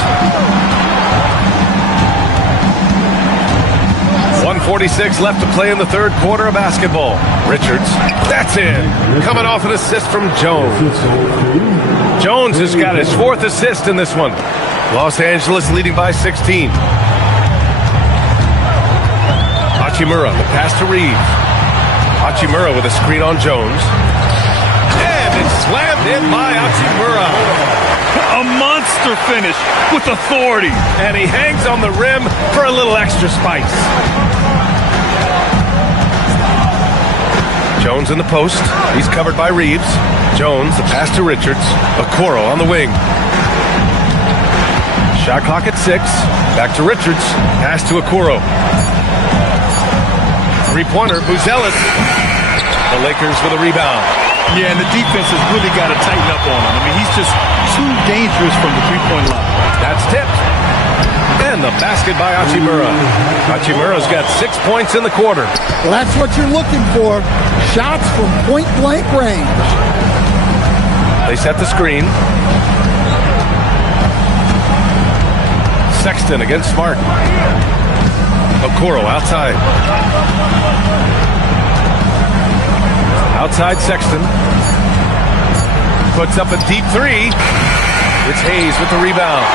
1:46 left to play in the third quarter of basketball. Richards, that's in. Coming off an assist from Jones. Jones has got his 4th assist in this one. Los Angeles leading by 16. Hachimura, the pass to Reeves. Hachimura with a screen on Jones. And it's slammed in by Hachimura. A monster finish with authority. And he hangs on the rim for a little extra spice. Jones in the post. He's covered by Reeves. Jones, the pass to Richards. Okoro on the wing. Shot clock at 6. Back to Richards. Pass to Okoro. 3-pointer, Buzelis. The Lakers with a rebound. Yeah, and the defense has really got to tighten up on him. I mean, he's just too dangerous from the three-point line. That's tipped. And the basket by Hachimura. Hachimura's got 6 points in the quarter. Well, that's what you're looking for. Shots from point-blank range. They set the screen. Sexton against Smart. Okoro outside. Outside Sexton. Puts up a deep 3. It's Hayes with the rebound.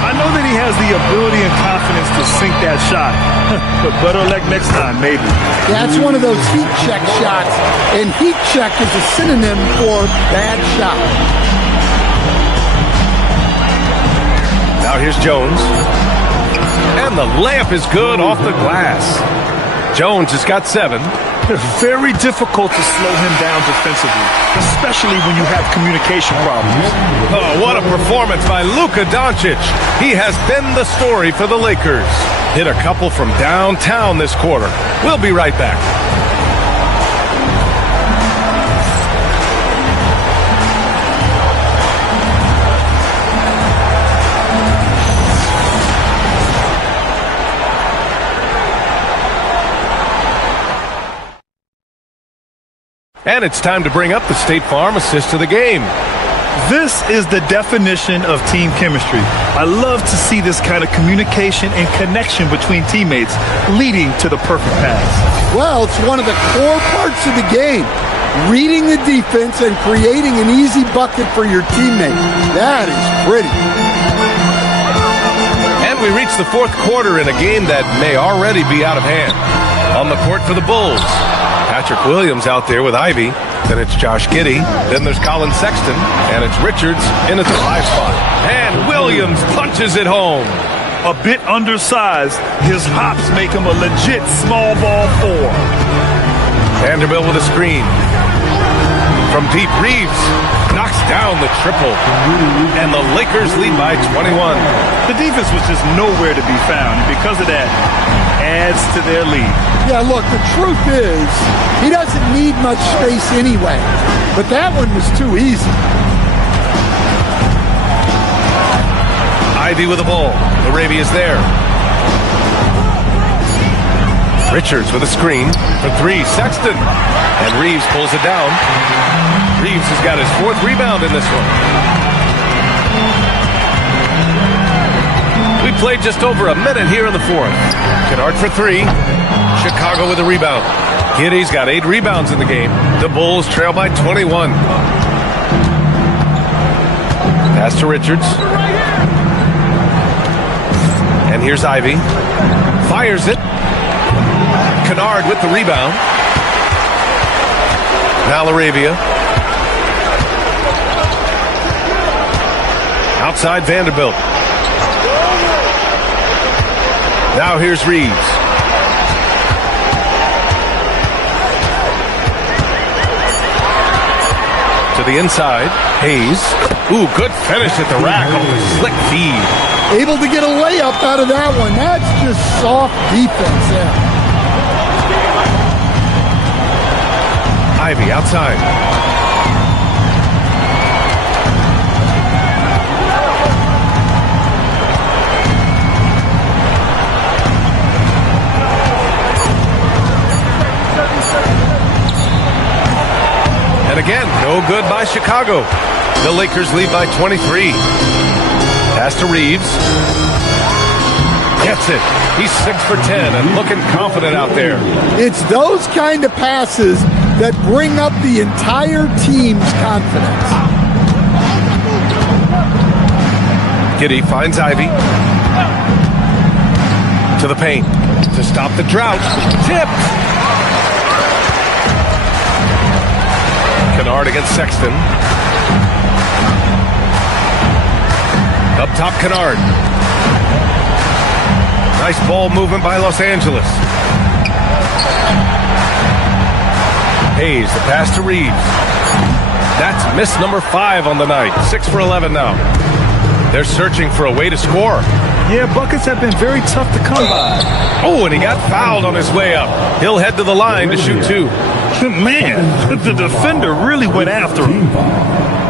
I know that he has the ability and confidence to sink that shot. But better luck next time, maybe. That's one of those heat check shots. And heat check is a synonym for bad shot. Now here's Jones. And the layup is good off the glass. Jones has got 7. It's very difficult to slow him down defensively, especially when you have communication problems. Oh, what a performance by Luka Doncic. He has been the story for the Lakers. Hit a couple from downtown this quarter. We'll be right back. And it's time to bring up the State Farm assist of the game. This is the definition of team chemistry. I love to see this kind of communication and connection between teammates leading to the perfect pass. Well, it's one of the core parts of the game. Reading the defense and creating an easy bucket for your teammate. That is pretty. And we reach the fourth quarter in a game that may already be out of hand. On the court for the Bulls, Patrick Williams out there with Ivy. Then it's Josh Giddey. Then there's Colin Sexton. And it's Richards in at the 5 spot. And Williams punches it home. A bit undersized, his hops make him a legit small ball 4. Vanderbilt with a screen. From deep, Reeves knocks down the triple. And the Lakers lead by 21. The defense was just nowhere to be found. And because of that, adds to their lead. Yeah, look, the truth is, he doesn't need much space anyway. But that one was too easy. Ivy with the ball. Arabia's there. Richards with a screen for 3. Sexton. And Reeves pulls it down. Reeves has got his 4th rebound in this one. We played just over a minute here in the 4th. Kennard for 3. Chicago with a rebound. Giddey's got 8 rebounds in the game. The Bulls trail by 21. Pass to Richards. And here's Ivy. Fires it. Kennard with the rebound. Now Arabia. Outside Vanderbilt. Now here's Reeves. To the inside. Hayes. Ooh, good finish at the rack on the slick feed. Able to get a layup out of that one. That's just soft defense there. Ivy outside. And again, no good by Chicago. The Lakers lead by 23. Pass to Reeves. Gets it. He's 6 for 10 and looking confident out there. It's those kind of passes that bring up the entire team's confidence. Giddey finds Ivy. To the paint. To stop the drought. Tipped. Kennard against Sexton. Up top, Kennard. Nice ball movement by Los Angeles. Hayes, the pass to Reeves. That's miss number 5 on the night. 6 for 11 now. They're searching for a way to score. Yeah, buckets have been very tough to come by. Oh, and he got fouled on his way up. He'll head to the line to shoot 2. Man, the defender really went after him.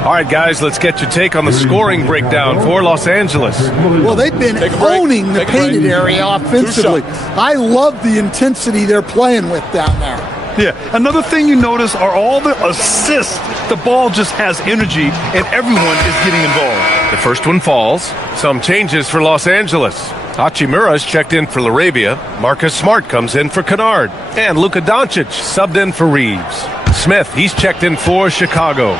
All right, guys, let's get your take on the scoring breakdown for Los Angeles. Well, they've been owning the painted area offensively. I love the intensity they're playing with down there. Yeah, another thing you notice are all the assists. The ball just has energy, and everyone is getting involved. The first one falls. Some changes for Los Angeles. Hachimura's checked in for Laravia. Marcus Smart comes in for Kennard. And Luka Doncic subbed in for Reeves. Smith, he's checked in for Chicago.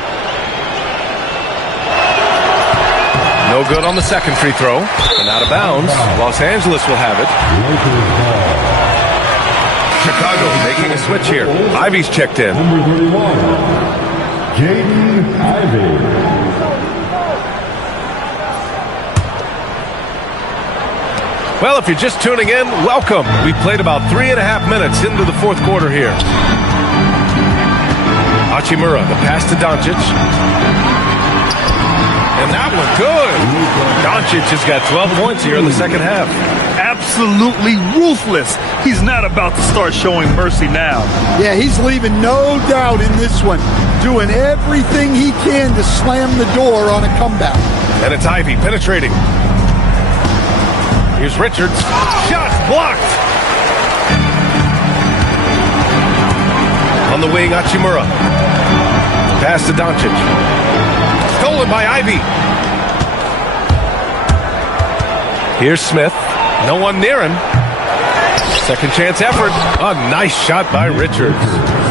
No good on the second free throw. And out of bounds. Los Angeles will have it. Chicago making a switch here. Ivy's checked in. Number 31, Jaden Ivey. Well, if you're just tuning in, welcome. We played about 3.5 minutes into the fourth quarter here. Hachimura, the pass to Doncic. And that one, good. Doncic has got 12 points here in the second half. Absolutely ruthless. He's not about to start showing mercy now. Yeah, he's leaving no doubt in this one. Doing everything he can to slam the door on a comeback. And it's Ivy penetrating. Here's Richards. Shots blocked. On the wing, Hachimura. Pass to Doncic. Stolen Stolen by Ivy. Here's Smith. No one near him. Second chance effort. A nice shot by Richards.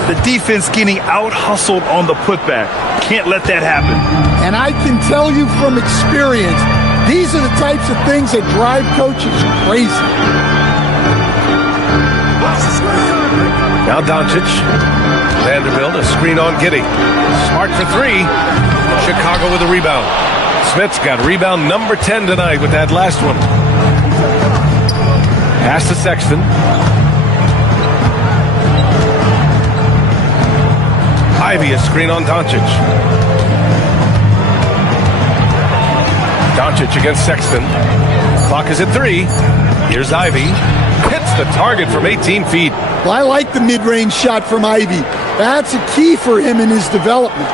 The defense getting out-hustled on the putback. Can't let that happen. And I can tell you from experience, these are the types of things that drive coaches crazy. Now Doncic. Vanderbilt, a screen on Giddey. Smart for three. Chicago with a rebound. Smith's got rebound number 10 tonight with that last one. Pass to Sexton. Ivy, a screen on Doncic. Doncic against Sexton. Clock is at 3. Here's Ivy. Hits the target from 18 feet. Well, I like the mid-range shot from Ivy. That's a key for him in his development.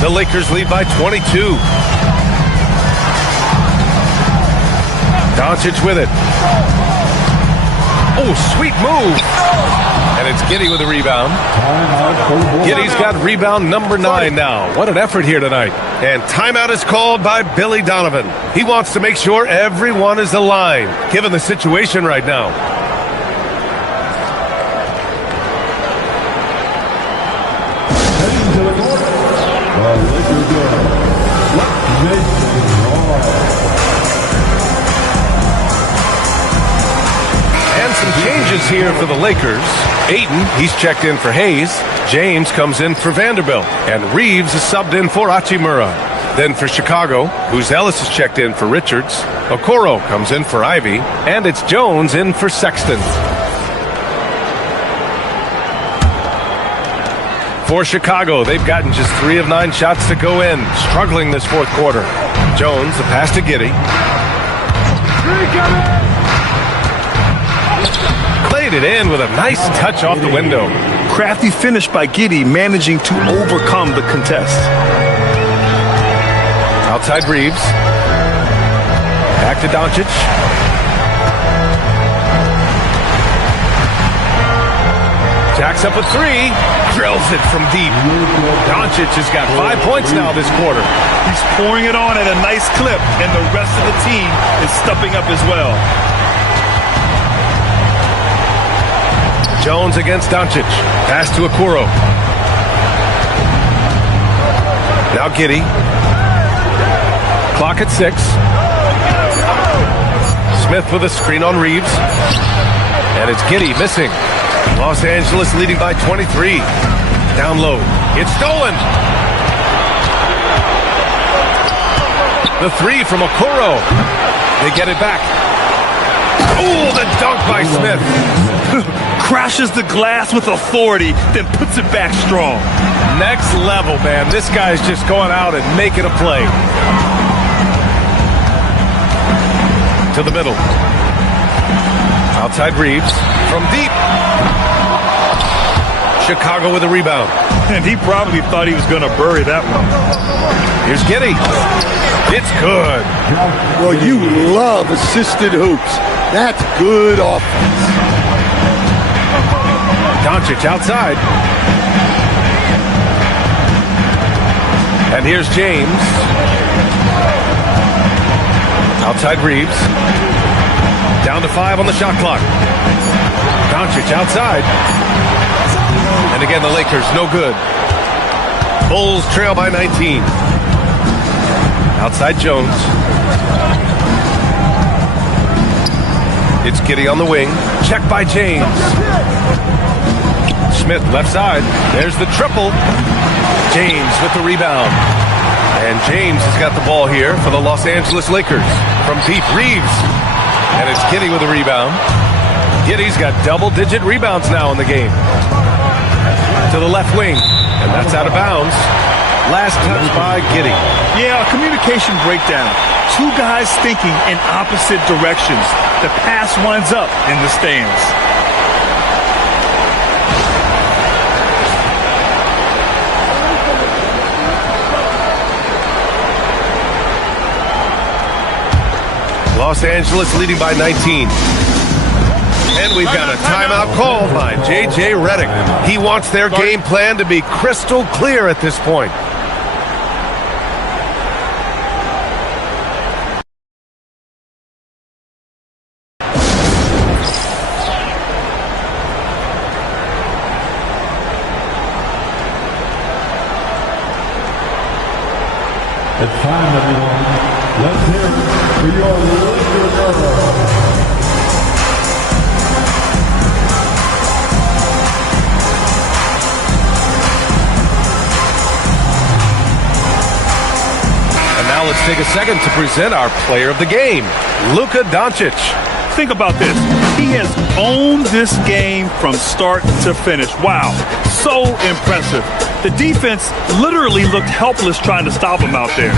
The Lakers lead by 22. Doncic with it. Oh, sweet move. And it's Giddey with a rebound. Giddey's got rebound number 9 now. What an effort here tonight. And timeout is called by Billy Donovan. He wants to make sure everyone is aligned, given the situation right now. Heading to the north, the Lakers are. Let's make some noise. And some changes here for the Lakers. Ayton, he's checked in for Hayes. James comes in for Vanderbilt. And Reeves is subbed in for Hachimura. Then for Chicago, Buzelis is checked in for Richards. Okoro comes in for Ivy. And it's Jones in for Sexton. For Chicago, they've gotten just 3 of 9 shots to go in. Struggling this fourth quarter. Jones, the pass to Giddey. Played it in with a nice touch off the window. Crafty finish by Giddey, managing to overcome the contest. Outside Reeves. Back to Doncic. Jacks up a 3. Drills it from deep. Doncic has got 5 points now this quarter. He's pouring it on at a nice clip, and the rest of the team is stepping up as well. Jones against Doncic. Pass to Okoro. Now Giddey. Clock at 6. Smith with a screen on Reeves. And it's Giddey missing. Los Angeles leading by 23. Down low. It's stolen. The 3 from Okoro. They get it back. Oh, the dunk by Smith. Crashes the glass with authority, then puts it back strong. Next level, man. This guy's just going out and making a play. To the middle. Outside Reeves. From deep. Chicago with a rebound. And he probably thought he was going to bury that one. Here's Giddey. It's good. Well, you love assisted hoops. That's good offense. Doncic outside. And here's James. Outside Reeves. Down to 5 on the shot clock. Doncic outside. And again, the Lakers, no good. Bulls trail by 19. Outside Jones. It's Giddey on the wing. Check by James. Smith left side. There's the triple. James with the rebound. And James has got the ball here for the Los Angeles Lakers. From deep, Reeves. And it's Giddey with a rebound. Giddey's got double-digit rebounds now in the game. To the left wing. And that's out of bounds. Last touch by Giddey. Yeah, a communication breakdown. 2 guys thinking in opposite directions. The pass winds up in the stands. Los Angeles leading by 19. And we've got a timeout called by J.J. Redick. He wants their game plan to be crystal clear at this point. It's time, everyone. Let's hear it for your Laker girls. And now let's take a second to present our player of the game, Luka Doncic. Think about this. He has owned this game from start to finish. Wow, so impressive. The defense literally looked helpless trying to stop him out there.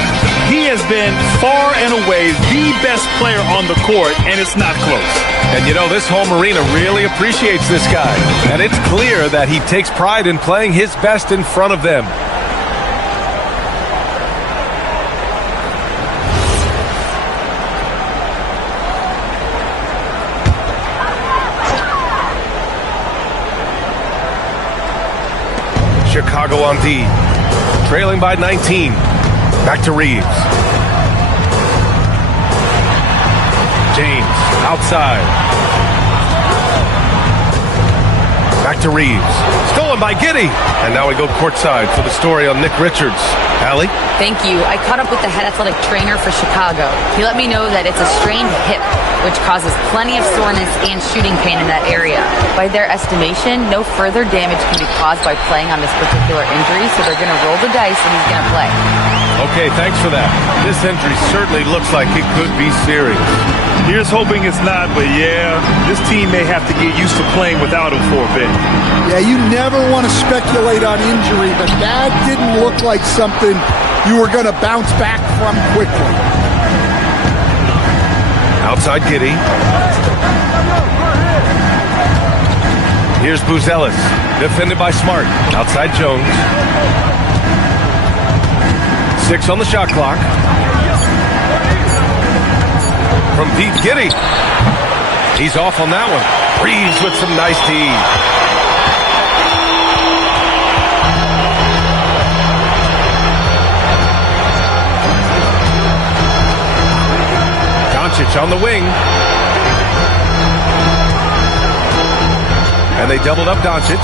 He has been far and away the best player on the court, and it's not close. And you know, this home arena really appreciates this guy. And it's clear that he takes pride in playing his best in front of them. Chicago on D, trailing by 19. Back to Reeves. James, outside. Back to Reeves. Stolen by Giddey. And now we go courtside for the story on Nick Richards. Allie? Thank you. I caught up with the head athletic trainer for Chicago. He let me know that it's a strained hip, which causes plenty of soreness and shooting pain in that area. By their estimation, no further damage can be caused by playing on this particular injury, so they're going to roll the dice and he's going to play. Okay, thanks for that. This injury certainly looks like it could be serious. Here's hoping it's not, but yeah, this team may have to get used to playing without him for a bit. Yeah, you never want to speculate on injury, but that didn't look like something you were going to bounce back from quickly. Outside Giddey. Here's Buzelis, defended by Smart. Outside Jones. 6 on the shot clock. From deep, Giddey. He's off on that one. Reeves with some nice D. Doncic on the wing. And they doubled up Doncic.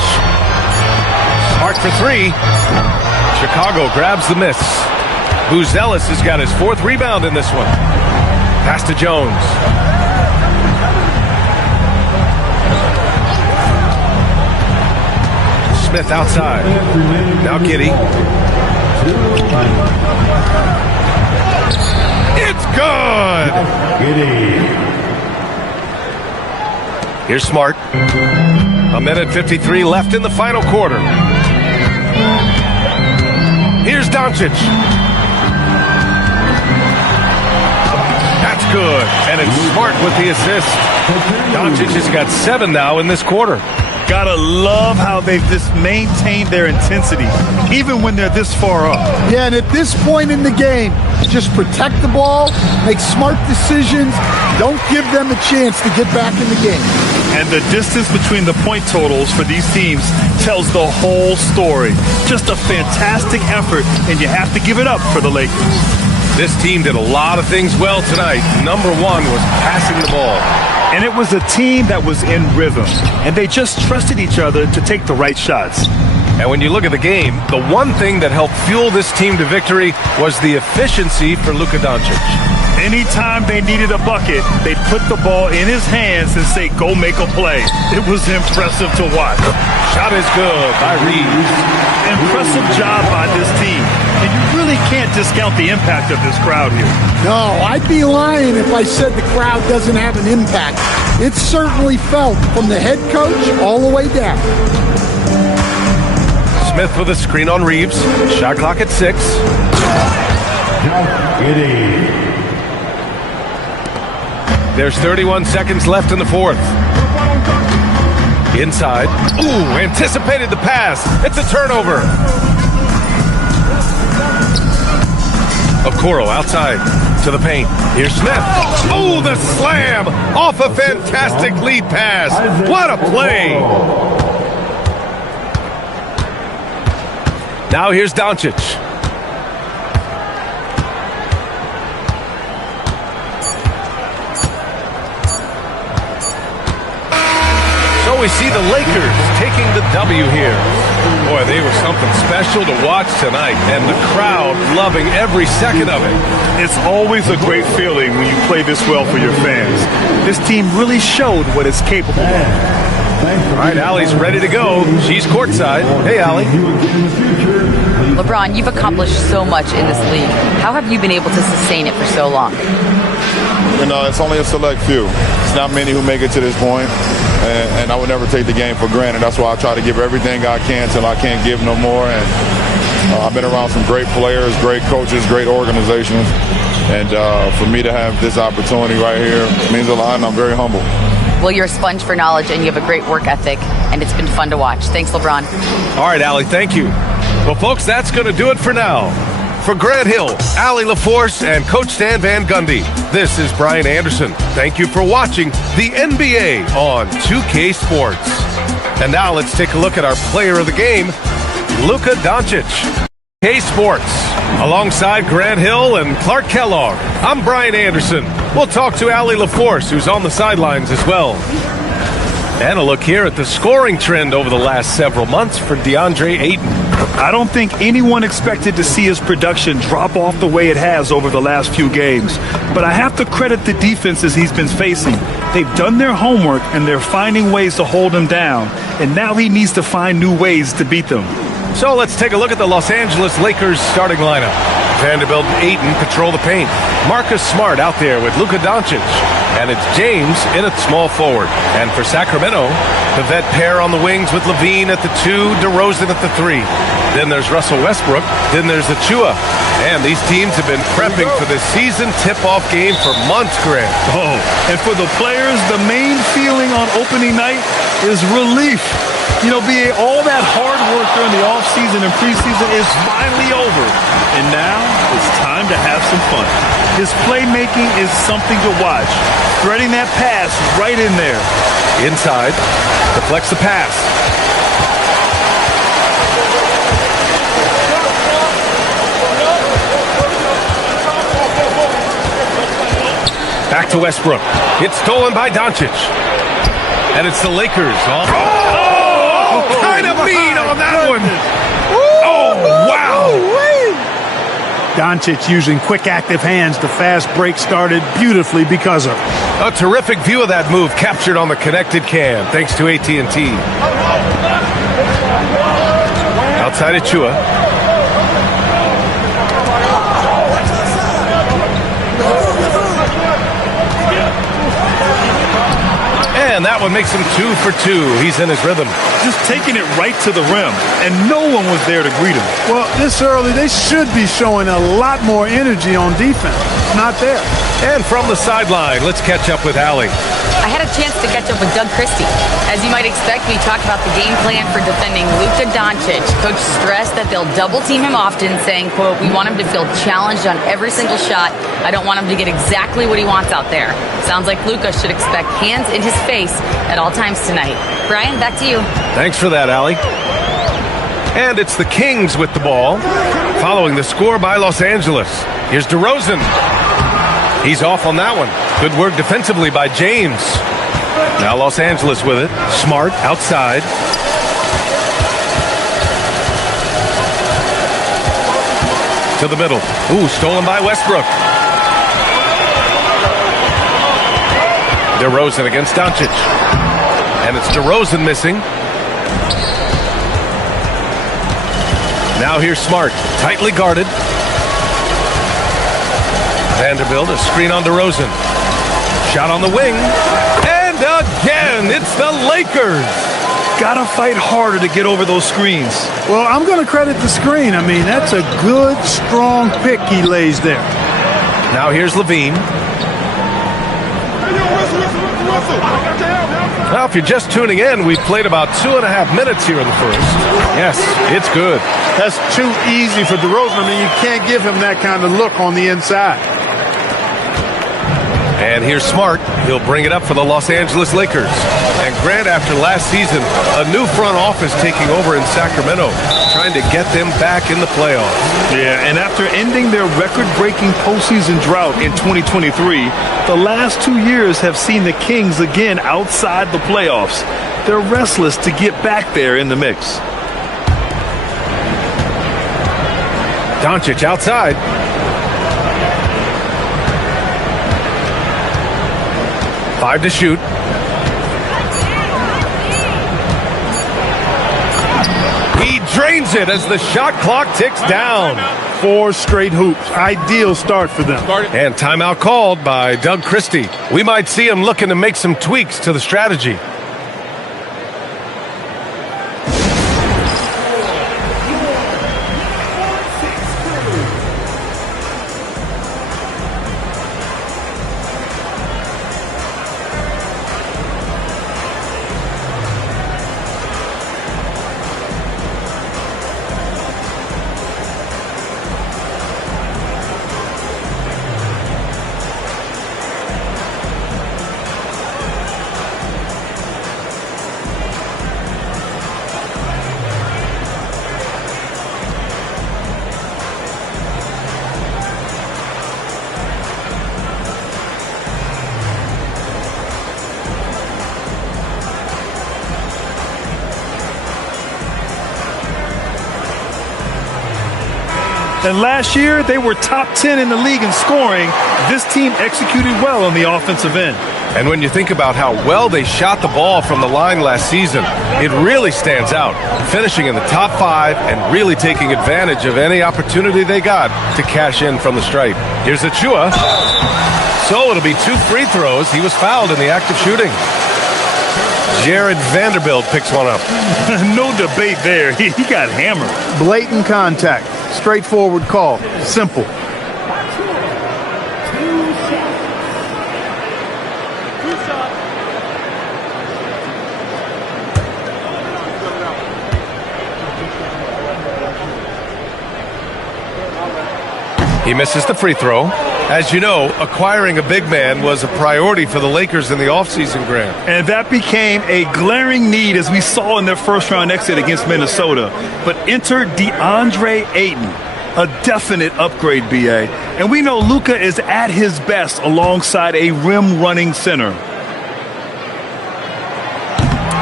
Smart for 3. Chicago grabs the miss. Buzelis has got his 4th rebound in this one. Pass to Jones. Smith outside. Now Giddey. It's good! Here's Smart. 1:53 left in the final quarter. Here's Doncic. That's good. And it's Smart with the assist. Doncic has got 7 now in this quarter. Gotta love how they've just maintained their intensity, even when they're this far up. Yeah, and at this point in the game, just protect the ball, make smart decisions, don't give them a chance to get back in the game. And the distance between the point totals for these teams tells the whole story. Just a fantastic effort, and you have to give it up for the Lakers. This team did a lot of things well tonight. Number 1 was passing the ball. And it was a team that was in rhythm, and they just trusted each other to take the right shots. And when you look at the game, the one thing that helped fuel this team to victory was the efficiency for Luka Doncic. Anytime they needed a bucket, they'd put the ball in his hands and say, go make a play. It was impressive to watch. Shot is good by Reeves. Impressive job by this team. And you really can't discount the impact of this crowd here. No, I'd be lying if I said the crowd doesn't have an impact. It's certainly felt from the head coach all the way down. Smith with a screen on Reeves. Shot clock at 6. There's 31 seconds left in the 4th. Inside. Ooh, anticipated the pass. It's a turnover. Okoro outside to the paint. Here's Smith. Oh, the slam off a fantastic lead pass. What a play. Now here's Doncic. So we see the Lakers taking the W here. Boy, they were something special to watch tonight, and the crowd loving every second of it. It's always a great feeling when you play this well for your fans. This team really showed what it's capable of. All right, Allie's ready to go. She's courtside. Hey, Allie. LeBron, you've accomplished so much in this league. How have you been able to sustain it for so long? You know, it's only a select few. It's not many who make it to this point, and I would never take the game for granted. That's why I try to give everything I can till I can't give no more. And I've been around some great players, great coaches, great organizations, and for me to have this opportunity right here means a lot, and I'm very humble. Well, you're a sponge for knowledge, and you have a great work ethic, and it's been fun to watch. Thanks, LeBron. All right, Allie, thank you. Well, folks, that's going to do it for now. For Grant Hill, Allie LaForce, and Coach Stan Van Gundy, this is Brian Anderson. Thank you for watching the NBA on 2K Sports. And now let's take a look at our player of the game, Luka Doncic. K Sports. Alongside Grant Hill and Clark Kellogg, I'm Brian Anderson. We'll talk to Allie LaForce, who's on the sidelines as well. And a look here at the scoring trend over the last several months for DeAndre Ayton. I don't think anyone expected to see his production drop off the way it has over the last few games. But I have to credit the defenses he's been facing. They've done their homework, and they're finding ways to hold him down. And now he needs to find new ways to beat them. So let's take a look at the Los Angeles Lakers starting lineup. Vanderbilt and Ayton patrol the paint. Marcus Smart out there with Luka Doncic. And it's James in at small forward. And for Sacramento, the vet pair on the wings with Levine at the 2, DeRozan at the 3. Then there's Russell Westbrook. Then there's Achua. And these teams have been prepping for this season tip-off game for months, Grant. Oh, and for the players, the main feeling on opening night is relief. You know, all that hard work during the offseason and preseason is finally over. And now it's time to have some fun. His playmaking is something to watch. Threading that pass right in there. Inside, deflects the pass. Back to Westbrook. It's stolen by Doncic. And it's the Lakers. Kind of mean on that one. Oh, wow. Doncic using quick, active hands. The fast break started beautifully because of it. A terrific view of that move captured on the connected cam, thanks to AT&T. Outside Achua. And that one makes him 2 for 2. He's in his rhythm. Just taking it right to the rim, and no one was there to greet him. Well, this early, they should be showing a lot more energy on defense. Not there. And from the sideline, let's catch up with Allie. I had a chance to catch up with Doug Christie. As you might expect, we talked about the game plan for defending Luka Doncic. Coach stressed that they'll double-team him often, saying, quote, "We want him to feel challenged on every single shot. I don't want him to get exactly what he wants out there." Sounds like Luka should expect hands in his face at all times tonight. Brian, back to you. Thanks for that, Allie. And it's the Kings with the ball, following the score by Los Angeles. Here's DeRozan. He's off on that one. Good work defensively by James. Now Los Angeles with it. Smart outside. To the middle. Ooh, stolen by Westbrook. DeRozan against Doncic. And it's DeRozan missing. Now here's Smart. Tightly guarded. Vanderbilt, a screen on DeRozan. Shot on the wing. And again, it's the Lakers. Gotta fight harder to get over those screens. Well, I'm going to credit the screen. I mean, that's a good, strong pick he lays there. Now here's Levine. Now, if you're just tuning in, we've played about 2.5 minutes here in the first. Yes, it's good. That's too easy for DeRozan. I mean, you can't give him that kind of look on the inside. And here's Smart. He'll bring it up for the Los Angeles Lakers. And Grant, after last season, a new front office taking over in Sacramento, trying to get them back in the playoffs. Yeah, and after ending their record-breaking postseason drought in 2023, the last 2 years have seen the Kings again outside the playoffs. They're restless to get back there in the mix. Doncic outside. Five to shoot. He drains it as the shot clock ticks down. 4 straight hoops. Ideal start for them. And timeout called by Doug Christie. We might see him looking to make some tweaks to the strategy. And last year, they were top 10 in the league in scoring. This team executed well on the offensive end. And when you think about how well they shot the ball from the line last season, it really stands out, finishing in the top 5 and really taking advantage of any opportunity they got to cash in from the stripe. Here's Achua. So it'll be 2 free throws. He was fouled in the act of shooting. Jared Vanderbilt picks one up. No debate there. He got hammered. Blatant contact. Straightforward call. Simple. He misses the free throw. As you know, acquiring a big man was a priority for the Lakers in the offseason, Grant. And that became a glaring need, as we saw in their first-round exit against Minnesota. But enter DeAndre Ayton, a definite upgrade, B.A. And we know Luka is at his best alongside a rim-running center.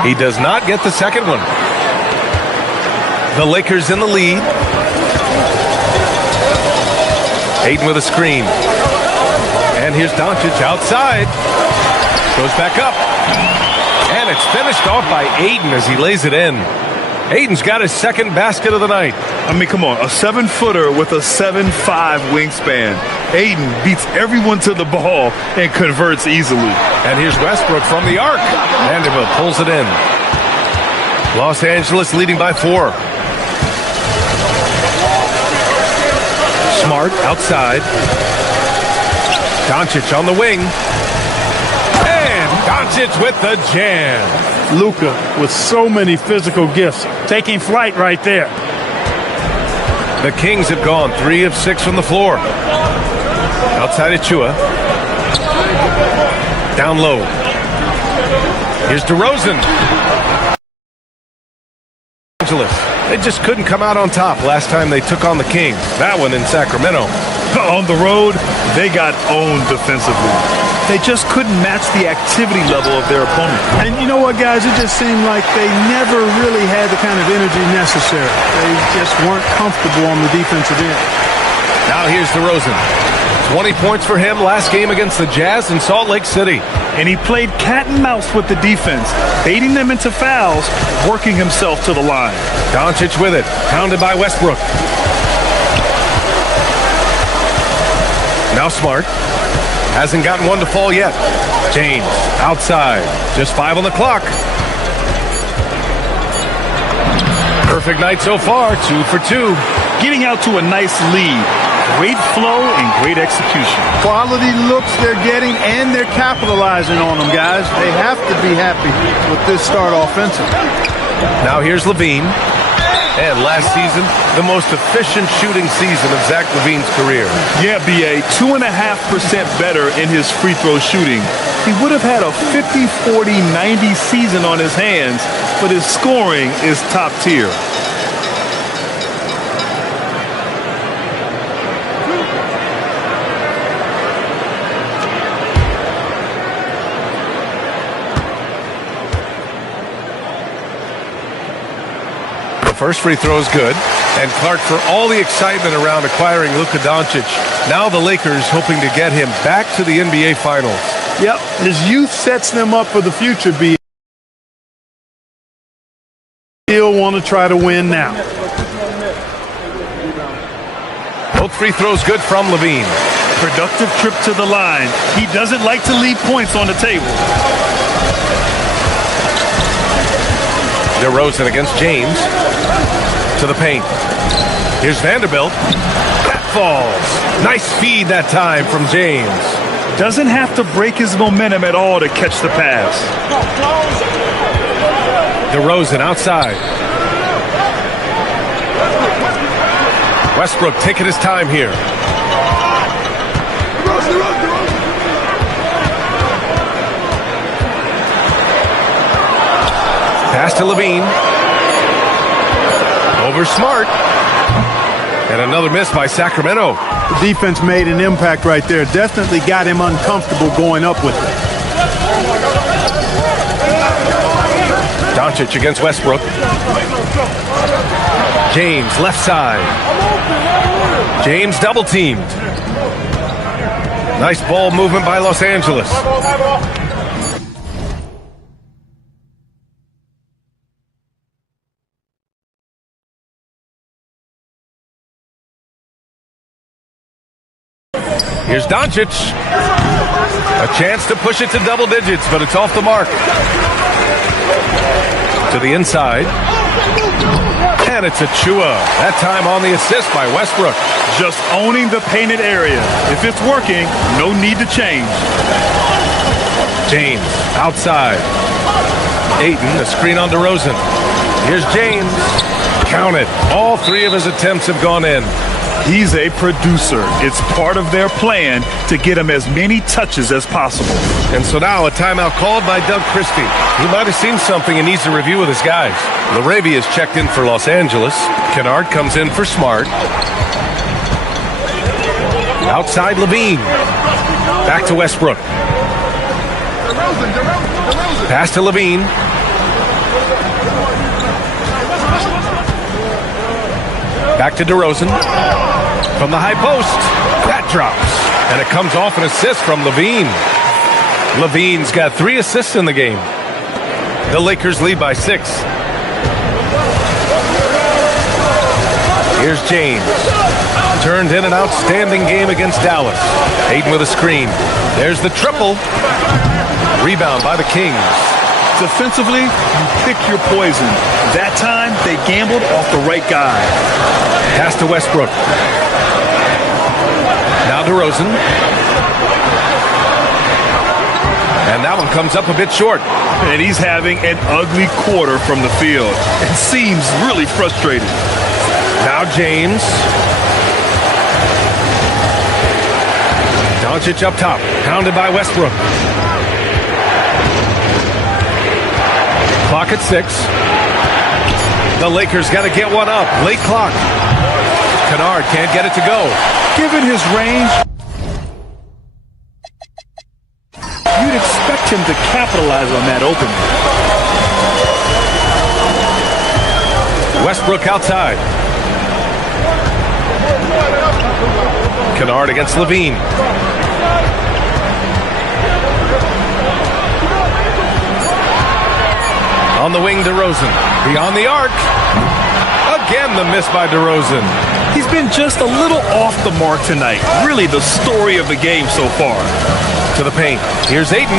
He does not get the second one. The Lakers in the lead. Ayton with a screen. And here's Doncic outside. Goes back up. And it's finished off by Ayton as he lays it in. Ayton's got his second basket of the night. I mean, come on, a 7-footer with a 7'5" wingspan. Ayton beats everyone to the ball and converts easily. And here's Westbrook from the arc. Vanderbilt pulls it in. Los Angeles leading by 4. Smart outside. Doncic on the wing. And Doncic with the jam. Luka with so many physical gifts. Taking flight right there. The Kings have gone 3 of 6 from the floor. Outside Achua. Down low. Here's DeRozan. Angeles. They just couldn't come out on top last time they took on the Kings. That one in Sacramento. On the road, they got owned defensively. They just couldn't match the activity level of their opponent. And you know what, guys? It just seemed like they never really had the kind of energy necessary. They just weren't comfortable on the defensive end. Now here's DeRozan. 20 points for him last game against the Jazz in Salt Lake City. And he played cat and mouse with the defense, baiting them into fouls, working himself to the line. Doncic with it, pounded by Westbrook. Now Smart. Hasn't gotten one to fall yet. James, outside. Just 5 on the clock. Perfect night so far, 2 for 2. Getting out to a nice lead. Great flow and great execution. Quality looks they're getting, and they're capitalizing on them, guys. They have to be happy with this start offensively. Now here's Levine. And last season, the most efficient shooting season of Zach Levine's career. Yeah, B.A., 2.5% better in his free throw shooting. He would have had a 50-40-90 season on his hands, but his scoring is top tier. First free throw is good. And Clark, for all the excitement around acquiring Luka Doncic, now the Lakers hoping to get him back to the NBA Finals. Yep, his youth sets them up for the future, B. He'll want to try to win now. Both free throws good from Levine. Productive trip to the line. He doesn't like to leave points on the table. DeRozan against James. To the paint. Here's Vanderbilt. That falls. Nice feed that time from James. Doesn't have to break his momentum at all to catch the pass. DeRozan outside. Westbrook taking his time here. Pass to Levine. Over Smart. And another miss by Sacramento. The defense made an impact right there. Definitely got him uncomfortable going up with it. Doncic against Westbrook. James left side. James double teamed. Nice ball movement by Los Angeles. Here's Doncic. A chance to push it to double digits, but it's off the mark. To the inside. And it's Achua. That time on the assist by Westbrook. Just owning the painted area. If it's working, no need to change. James outside. Ayton, a screen on DeRozan. Here's James. Count it. All three of his attempts have gone in. He's a producer. It's part of their plan to get him as many touches as possible. And so now a timeout called by Doug Christie. He might have seen something and needs to review with his guys. LaRavia is checked in for Los Angeles. Kennard comes in for Smart. Outside Levine. Back to Westbrook. Pass to Levine. Back to DeRozan. From the high post. That drops. And it comes off an assist from Levine. Levine's got 3 assists in the game. The Lakers lead by 6. Here's James. Turned in an outstanding game against Dallas. Ayton with a screen. There's the triple. Rebound by the Kings. Defensively, you pick your poison. That time, they gambled off the right guy. Pass to Westbrook. Now DeRozan. And that one comes up a bit short. And he's having an ugly quarter from the field. It seems really frustrated. Now James. Doncic up top. Pounded by Westbrook. Clock at 6. The Lakers got to get one up. Late clock. Kennard can't get it to go. Given his range, you'd expect him to capitalize on that opening. Westbrook outside. Kennard against Levine. On the wing, DeRozan. Beyond the arc. Again, the miss by DeRozan. He's been just a little off the mark tonight. Really the story of the game so far. To the paint. Here's Ayton.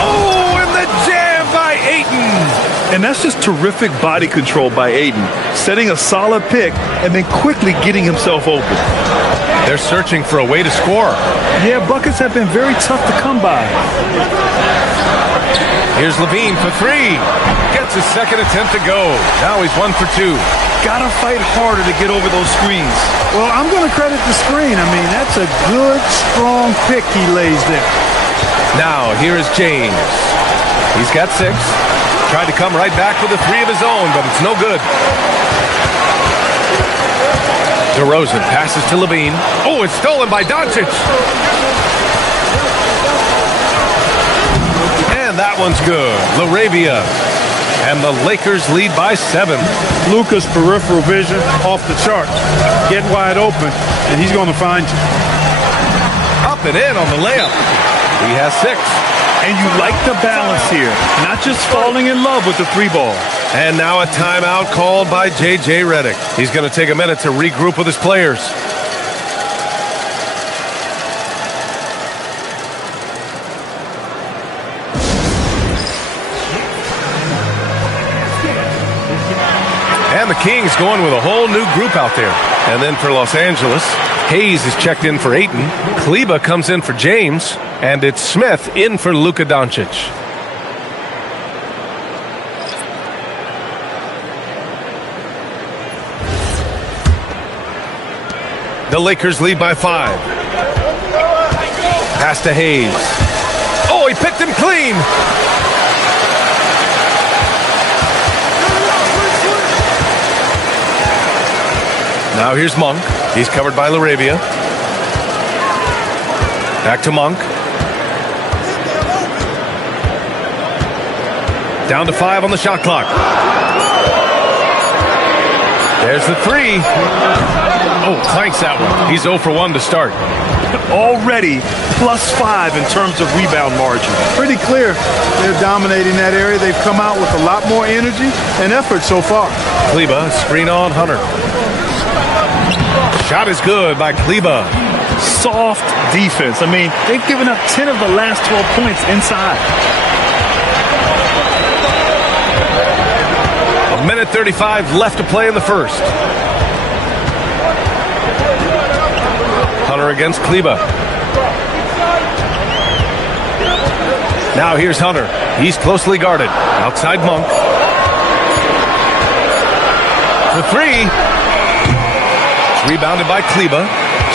Oh, and the jam by Ayton. And that's just terrific body control by Ayton. Setting a solid pick and then quickly getting himself open. They're searching for a way to score. Yeah, buckets have been very tough to come by. Here's Levine for 3. Gets his second attempt to go. Now he's 1 for 2. Gotta fight harder to get over those screens. Well, I'm going to credit the screen. I mean, that's a good, strong pick he lays there. Now, here is James. He's got 6. Tried to come right back with a 3 of his own, but it's no good. DeRozan passes to Levine. Oh, it's stolen by Doncic. And that one's good. LaRavia. and the Lakers lead by 7. Luka's peripheral vision off the charts. Get wide open, and he's going to find you. Up and in on the layup. He has 6. And you like the balance here, not just falling in love with the 3-ball. And now a timeout called by J.J. Redick. He's going to take a minute to regroup with his players. And the Kings going with a whole new group out there. And then for Los Angeles, Hayes is checked in for Ayton. Kleba comes in for James. And it's Smith in for Luka Doncic. The Lakers lead by 5. Pass to Hayes. Oh, he picked him clean. Now here's Monk. He's covered by LaRavia. Back to Monk. Down to 5 on the shot clock. There's the 3. Oh, clanks that one. He's 0 for 1 to start. Already +5 in terms of rebound margin. Pretty clear they're dominating that area. They've come out with a lot more energy and effort so far. Kleba, screen on Hunter. Shot is good by Kleba. Soft defense. I mean, they've given up 10 of the last 12 points inside. 1:35 left to play in the first. Hunter against Kleba. Now here's Hunter. He's closely guarded. Outside Monk. For 3. Rebounded by Kleba.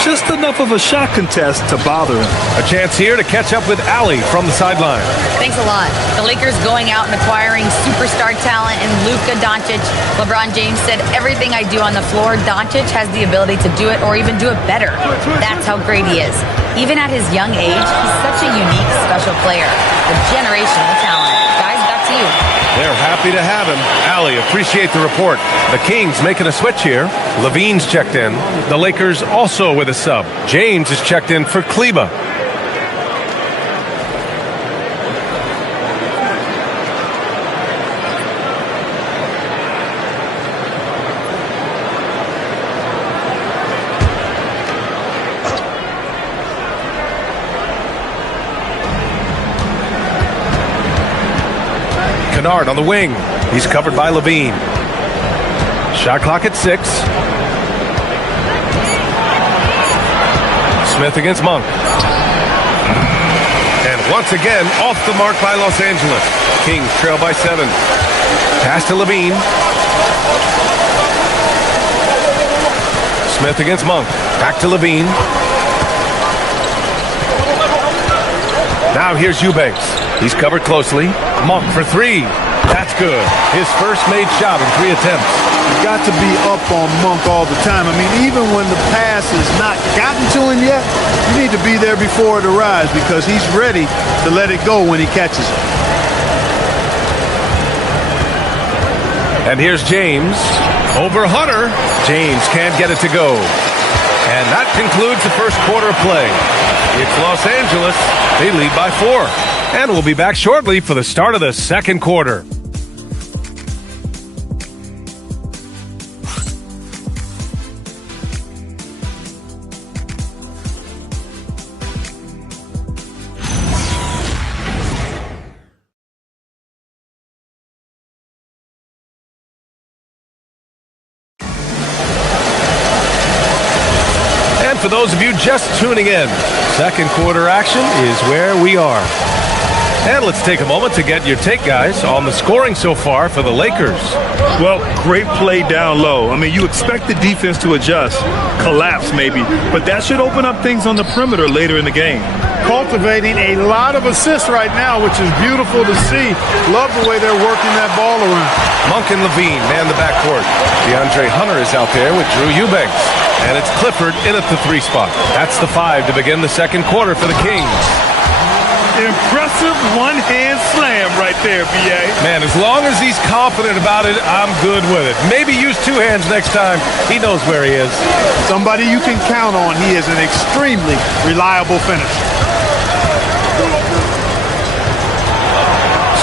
Just enough of a shot contest to bother him. A chance here to catch up with Allie from the sideline. Thanks a lot. The Lakers going out and acquiring superstar talent in Luka Doncic. LeBron James said, everything I do on the floor, Doncic has the ability to do it or even do it better. That's how great he is. Even at his young age, he's such a unique, special player. A generational talent. Guys, back to you. They're happy to have him. Allie, appreciate the report. The Kings making a switch here. Levine's checked in. The Lakers also with a sub. James is checked in for Kleba. Kennard on the wing. He's covered by Levine. Shot clock at 6. Smith against Monk. And once again, off the mark by Los Angeles. Kings trail by 7. Pass to Levine. Smith against Monk. Back to Levine. Now here's Eubanks. He's covered closely. Monk for 3. That's good. His first made shot in 3 attempts. You've got to be up on Monk all the time. I mean, even when the pass has not gotten to him yet, you need to be there before it arrives because he's ready to let it go when he catches it. And here's James. Over Hunter. James can't get it to go. And that concludes the first quarter of play. It's Los Angeles. They lead by 4. And we'll be back shortly for the start of the second quarter. And for those of you just tuning in, second quarter action is where we are. And let's take a moment to get your take, guys, on the scoring so far for the Lakers. Well, great play down low. I mean, you expect the defense to adjust, collapse maybe, but that should open up things on the perimeter later in the game. Cultivating a lot of assists right now, which is beautiful to see. Love the way they're working that ball around. Monk and Levine man the backcourt. DeAndre Hunter is out there with Drew Eubanks. And it's Clifford in at the 3 spot. That's the 5 to begin the second quarter for the Kings. Impressive one-hand slam right there, B.A. Man, as long as he's confident about it, I'm good with it. Maybe use two hands next time. He knows where he is. Somebody you can count on. He is an extremely reliable finisher.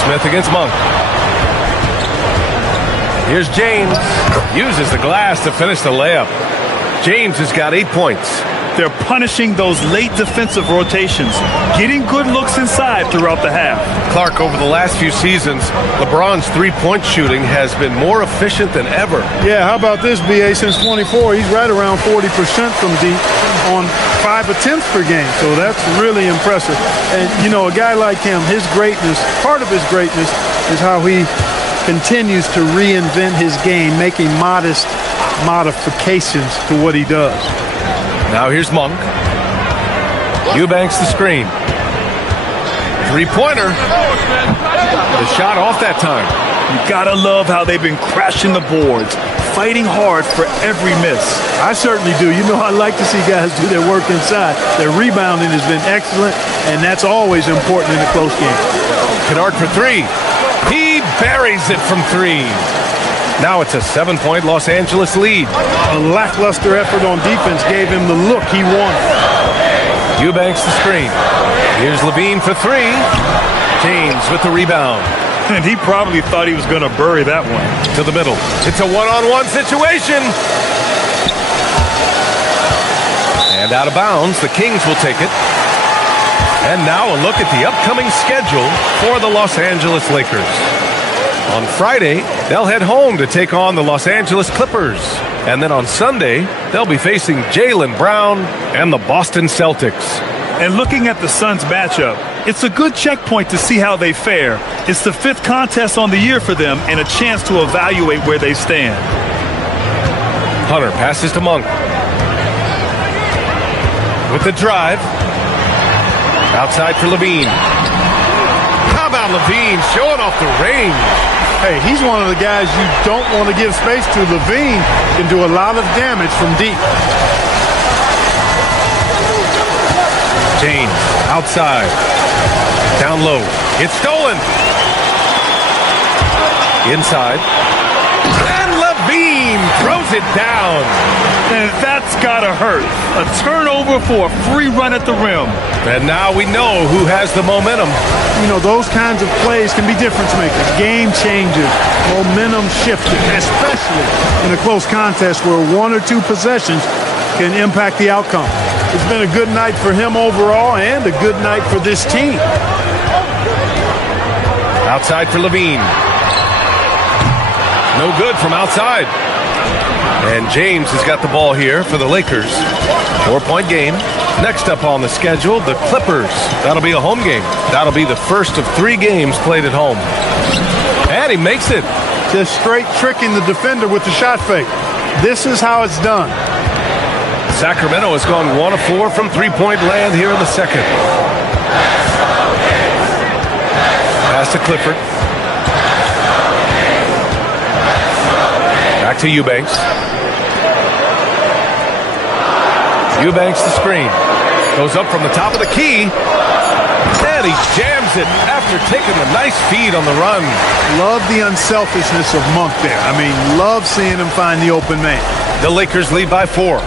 Smith against Monk. Here's James. Uses the glass to finish the layup. James has got 8 points. They're punishing those late defensive rotations, getting good looks inside throughout the half. Clark, over the last few seasons, LeBron's three-point shooting has been more efficient than ever. Yeah, how about this, B.A.? Since 24, he's right around 40% from deep on 5 attempts per game. So that's really impressive. And, you know, a guy like him, his greatness, part of his greatness is how he continues to reinvent his game, making modest modifications to what he does. Now here's Monk. Eubanks the screen. Three-pointer. The shot off that time. You gotta love how they've been crashing the boards, fighting hard for every miss. I certainly do. You know, I like to see guys do their work inside. Their rebounding has been excellent, and that's always important in a close game. Kennard for three. He buries it from three. Now it's a 7-point Los Angeles lead. A lackluster effort on defense gave him the look he wanted. Eubanks the screen. Here's Levine for three. James with the rebound. And he probably thought he was going to bury that one. To the middle. It's a one-on-one situation. And out of bounds, the Kings will take it. And now a look at the upcoming schedule for the Los Angeles Lakers. On Friday, they'll head home to take on the Los Angeles Clippers. And then on Sunday, they'll be facing Jaylen Brown and the Boston Celtics. And looking at the Suns matchup, it's a good checkpoint to see how they fare. It's the 5th contest on the year for them and a chance to evaluate where they stand. Hunter passes to Monk. With the drive. Outside for Levine. How about Levine showing off the range? Hey, he's one of the guys you don't want to give space to. Levine can do a lot of damage from deep. James outside. Down low. It's stolen. Inside. And Levine throws it down. And that's gotta hurt. A turnover for a free run at the rim. And now we know who has the momentum. You know, those kinds of plays can be difference makers, game changers, momentum shifters, especially in a close contest where 1 or 2 possessions can impact the outcome. It's been a good night for him overall and a good night for this team. Outside for Levine. No good from outside. And James has got the ball here for the Lakers. 4-point game. Next up on the schedule, the Clippers. That'll be a home game. That'll be the first of 3 games played at home. And he makes it. Just straight tricking the defender with the shot fake. This is how it's done. Sacramento has gone 1 of 4 from 3-point land here in the second. Pass to Clifford. Back to Eubanks. Eubanks the screen. Goes up from the top of the key. And he jams it after taking a nice feed on the run. Love the unselfishness of Monk there. I mean, love seeing him find the open man. The Lakers lead by 4.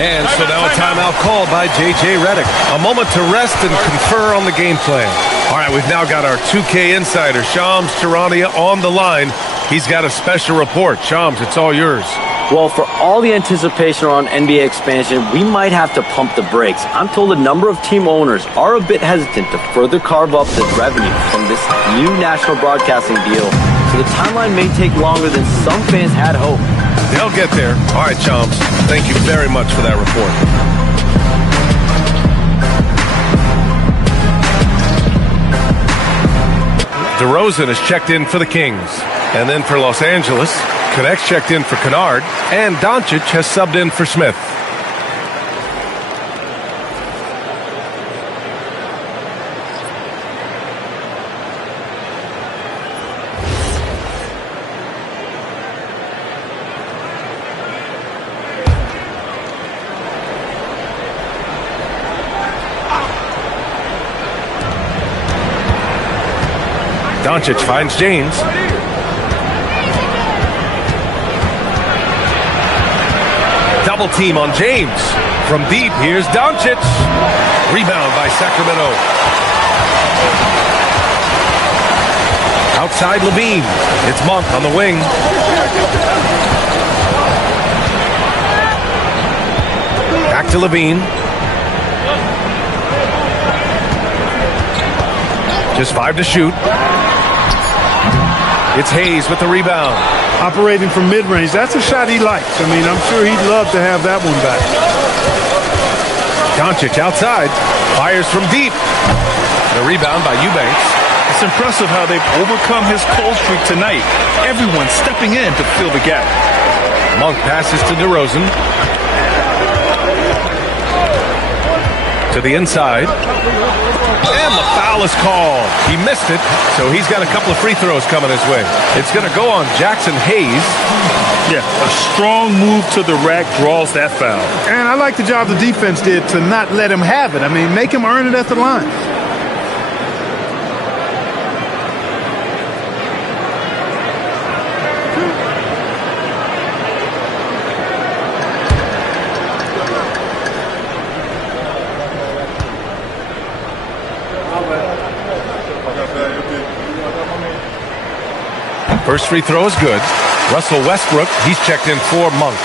And so now a timeout called by J.J. Redick. A moment to rest and confer on the game plan. All right, we've now got our 2K insider, Shams Charania, on the line. He's got a special report. Shams, it's all yours. Well, for all the anticipation around NBA expansion, we might have to pump the brakes. I'm told a number of team owners are a bit hesitant to further carve up the revenue from this new national broadcasting deal, so the timeline may take longer than some fans had hoped. They'll get there. All right, Shams. Thank you very much for that report. DeRozan has checked in for the Kings. And then for Los Angeles, Connect's checked in for Kennard, and Doncic has subbed in for Smith. Doncic finds James. Double team on James. From deep, here's Doncic. Rebound by Sacramento. Outside Levine. It's Monk on the wing. Back to Levine. Just 5 to shoot. It's Hayes with the rebound. Operating from mid-range, that's a shot he likes. I mean, I'm sure he'd love to have that one back. Doncic outside. Fires from deep. The rebound by Eubanks. It's impressive how they've overcome his cold streak tonight. Everyone stepping in to fill the gap. Monk passes to DeRozan. To the inside. And the foul is called. He missed it, so he's got a couple of free throws coming his way. It's going to go on Jackson Hayes. Yeah, a strong move to the rack draws that foul. And I like the job the defense did to not let him have it. I mean, make him earn it at the line. First free throw is good. Russell Westbrook, he's checked in for Monk.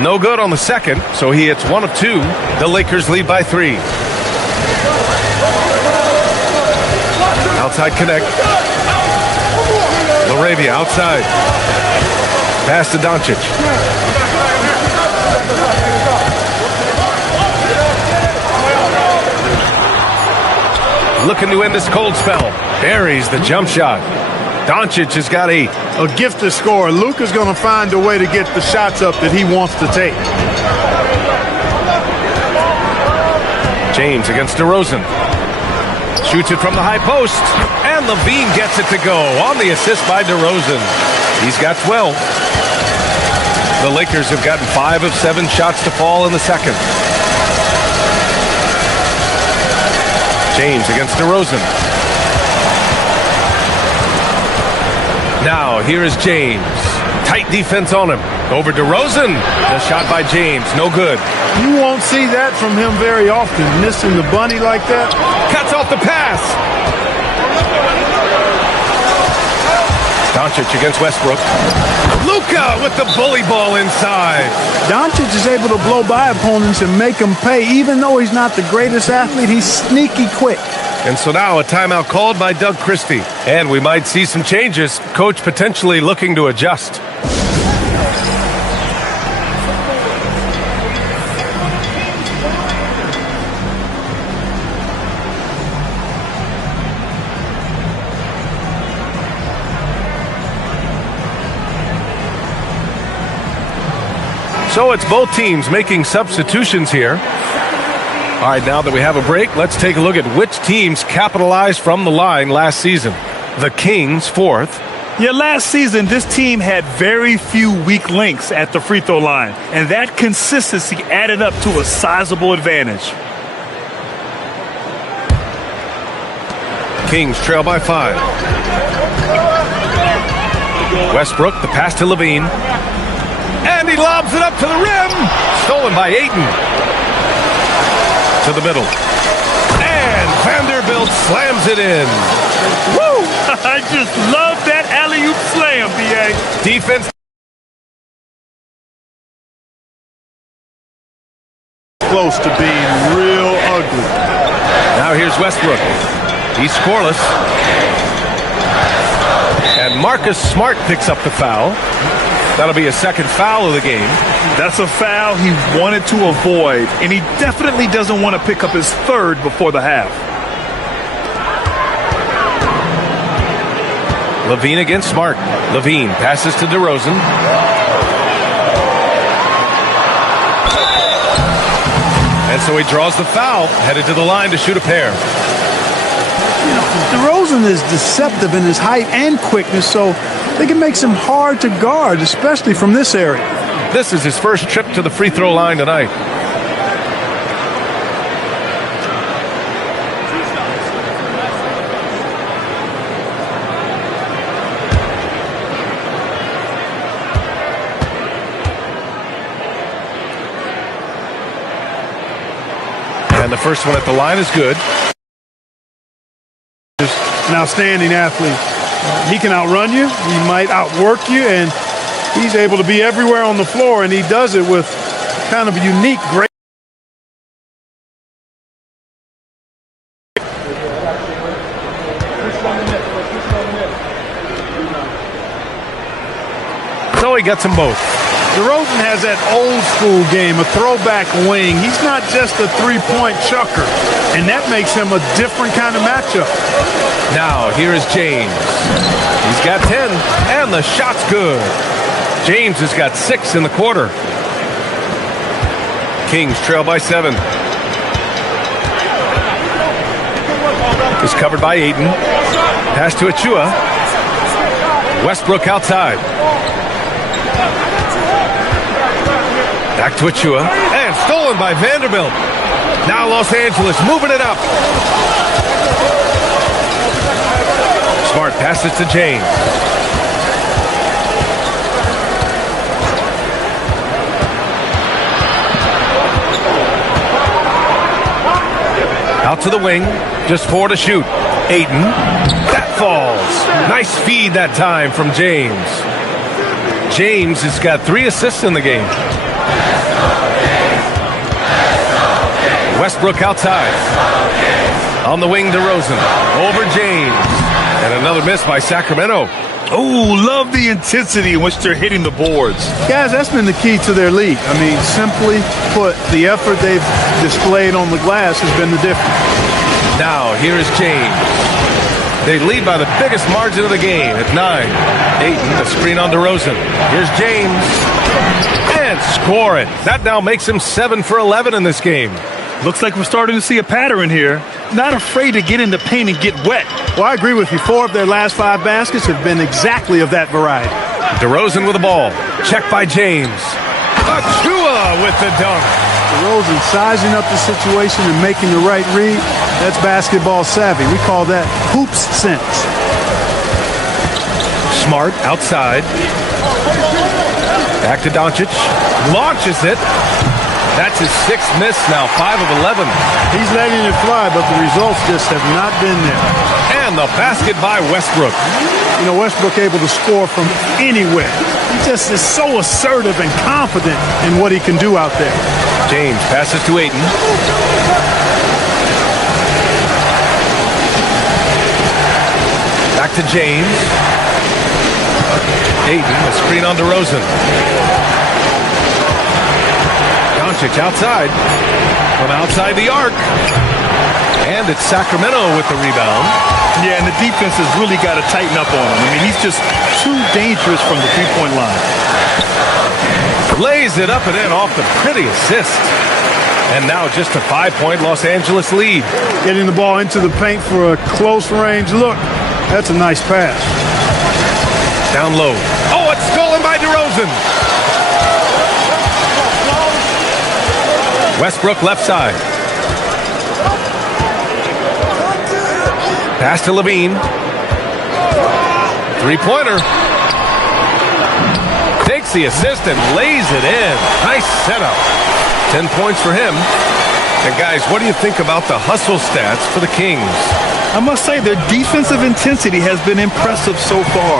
No good on the second, so he hits 1 of 2. The Lakers lead by 3. Outside connect. Laravia outside. Pass to Doncic. Looking to end this cold spell. Buries the jump shot. Doncic has got 8. A gifted scorer. Luka's going to find a way to get the shots up that he wants to take. James against DeRozan. Shoots it from the high post. And Levine gets it to go on the assist by DeRozan. He's got 12. The Lakers have gotten 5 of 7 shots to fall in the second. James against DeRozan. Now, here is James. Tight defense on him. Over DeRozan. The shot by James. No good. You won't see that from him very often, missing the bunny like that. Cuts off the pass. Doncic against Westbrook. Luka with the bully ball inside. Doncic is able to blow by opponents and make them pay. Even though he's not the greatest athlete, he's sneaky quick. And so now a timeout called by Doug Christie. And we might see some changes. Coach potentially looking to adjust. So it's both teams making substitutions here. All right, now that we have a break, let's take a look at which teams capitalized from the line last season. The Kings, 4th. Yeah, last season, this team had very few weak links at the free throw line, and that consistency added up to a sizable advantage. Kings trail by 5. Westbrook, the pass to Levine. And he lobs it up to the rim. Stolen by Ayton. To the middle. And Vanderbilt slams it in. Woo! I just love that alley-oop slam, B.A. Defense. Close to being real ugly. Now here's Westbrook. He's scoreless. And Marcus Smart picks up the foul. That'll be a second foul of the game. That's a foul he wanted to avoid, and he definitely doesn't want to pick up his third before the half. Levine against Smart. Levine passes to DeRozan. And so he draws the foul, headed to the line to shoot a pair. DeRozan is deceptive in his height and quickness, so they can make him hard to guard, especially from this area. This is his first trip to the free throw line tonight. And the first one at the line is good. An outstanding athlete. He can outrun you, he might outwork you, and he's able to be everywhere on the floor, and he does it with kind of unique great. So he gets them both. DeRozan has that old school game, a throwback wing. He's not just a three-point chucker, and that makes him a different kind of matchup. Now, here is James. He's got 10, and the shot's good. James has got 6 in the quarter. Kings trail by 7. Is covered by Ayton. Pass to Achua. Westbrook outside. Back to Achua. And stolen by Vanderbilt. Now Los Angeles moving it up. Smart passes to James. Out to the wing. Just 4 to shoot. Ayton. That falls. Nice feed that time from James. James has got 3 assists in the game. Westbrook outside. On the wing, DeRozan. Over James. And another miss by Sacramento. Oh, love the intensity in which they're hitting the boards. Guys, that's been the key to their lead. I mean, simply put, the effort they've displayed on the glass has been the difference. Now, here is James. They lead by the biggest margin of the game at 9. Ayton, a screen on DeRozan. Here's James. And score it. That now makes him 7 for 11 in this game. Looks like we're starting to see a pattern here. Not afraid to get in the paint and get wet. Well, I agree with you. 4 of their last 5 baskets have been exactly of that variety. DeRozan with the ball. Checked by James. Achua with the dunk. DeRozan sizing up the situation and making the right read. That's basketball savvy. We call that hoops sense. Smart outside. Back to Doncic. Launches it. That's his 6th miss now, 5 of 11. He's letting it fly, but the results just have not been there. And the basket by Westbrook. You know, Westbrook able to score from anywhere. He just is so assertive and confident in what he can do out there. James passes to Ayton. Back to James. Ayton, a screen on DeRozan. Doncic outside. From outside the arc. And it's Sacramento with the rebound. Yeah, and the defense has really got to tighten up on him. I mean, he's just too dangerous from the three-point line. Lays it up and in off the pretty assist. And now just a 5-point Los Angeles lead. Getting the ball into the paint for a close range look. That's a nice pass. Down low. Oh, it's stolen by DeRozan. Westbrook left side. Pass to Levine. 3-pointer. Takes the assist and lays it in. Nice setup. 10 points for him. And guys, what do you think about the hustle stats for the Kings? I must say their defensive intensity has been impressive so far.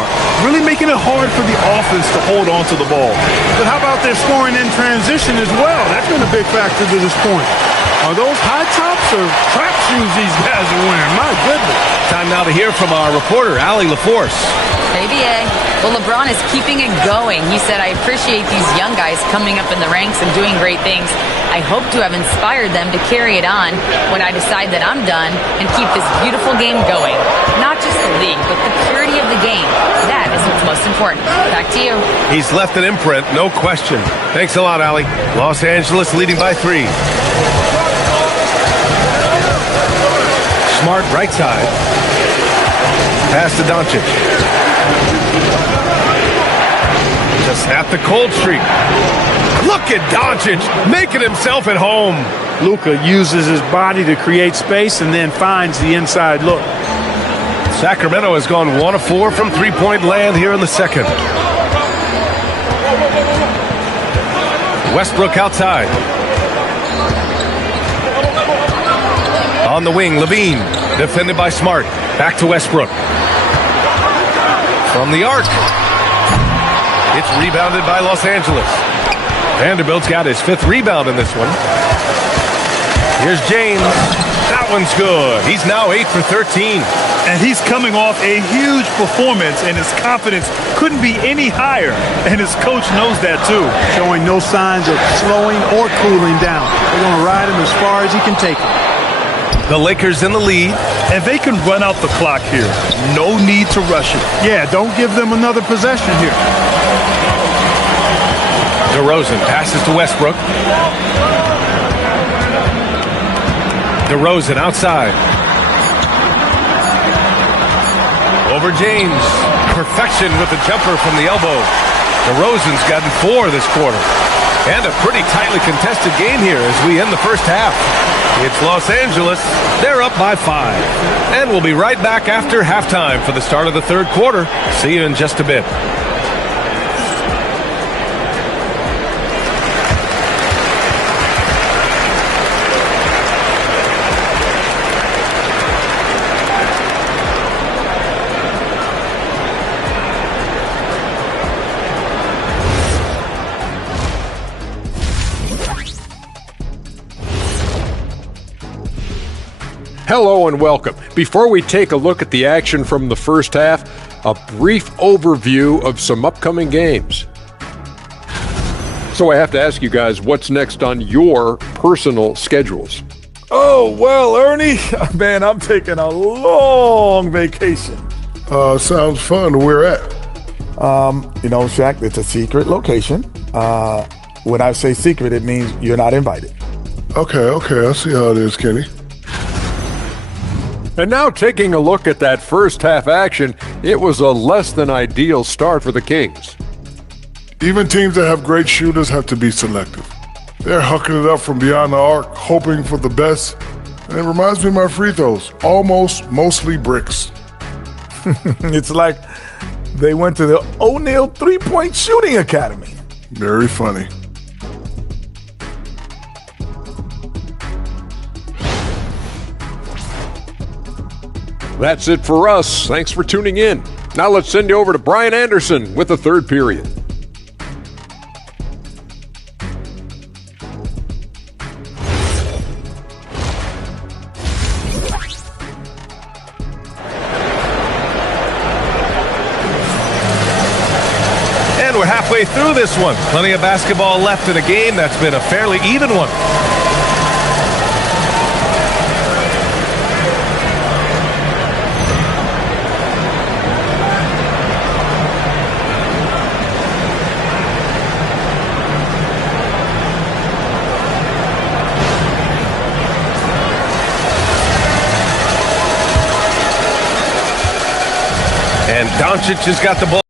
Really making it hard for the offense to hold on to the ball. But how about their scoring in transition as well? That's been a big factor to this point. Are those high tops or trap shoes these guys are wearing? My goodness. Time now to hear from our reporter, Allie LaForce. ABA. Well, LeBron is keeping it going. He said, I appreciate these young guys coming up in the ranks and doing great things. I hope to have inspired them to carry it on when I decide that I'm done and keep this beautiful game going. Not just the league, but the purity of the game. That is what's most important. Back to you. He's left an imprint, no question. Thanks a lot, Allie. Los Angeles leading by 3. Smart right side. Pass to Doncic. To snap the cold streak. Look at Doncic making himself at home. Luka uses his body to create space and then finds the inside look. Sacramento has gone 1 of 4 from three-point land here in the second. Westbrook outside. On the wing, Levine, defended by Smart. Back to Westbrook. From the arc. It's rebounded by Los Angeles. Vanderbilt's got his 5th rebound in this one. Here's James. That one's good. He's now 8 for 13. And he's coming off a huge performance, and his confidence couldn't be any higher. And his coach knows that, too. Showing no signs of slowing or cooling down. They're going to ride him as far as he can take him. The Lakers in the lead. And they can run out the clock here. No need to rush it. Yeah, don't give them another possession here. DeRozan passes to Westbrook. DeRozan outside. Over James. Perfection with the jumper from the elbow. DeRozan's gotten 4 this quarter. And a pretty tightly contested game here as we end the first half. It's Los Angeles. They're up by 5. And we'll be right back after halftime for the start of the third quarter. See you in just a bit. Hello and welcome. Before we take a look at the action from the first half, a brief overview of some upcoming games. So I have to ask you guys, what's next on your personal schedules? Oh, well, Ernie, man, I'm taking a long vacation. Sounds fun. Where at? Shaq, it's a secret location. When I say secret, it means you're not invited. Okay, I see how it is, Kenny. And now taking a look at that first half action, it was a less than ideal start for the Kings. Even teams that have great shooters have to be selective. They're hucking it up from beyond the arc, hoping for the best. And it reminds me of my free throws, mostly bricks. It's like they went to the O'Neal three-point shooting academy. Very funny. That's it for us. Thanks for tuning in. Now let's send you over to Brian Anderson with the third period. And we're halfway through this one. Plenty of basketball left in a game that's been a fairly even one. And Doncic has got the ball.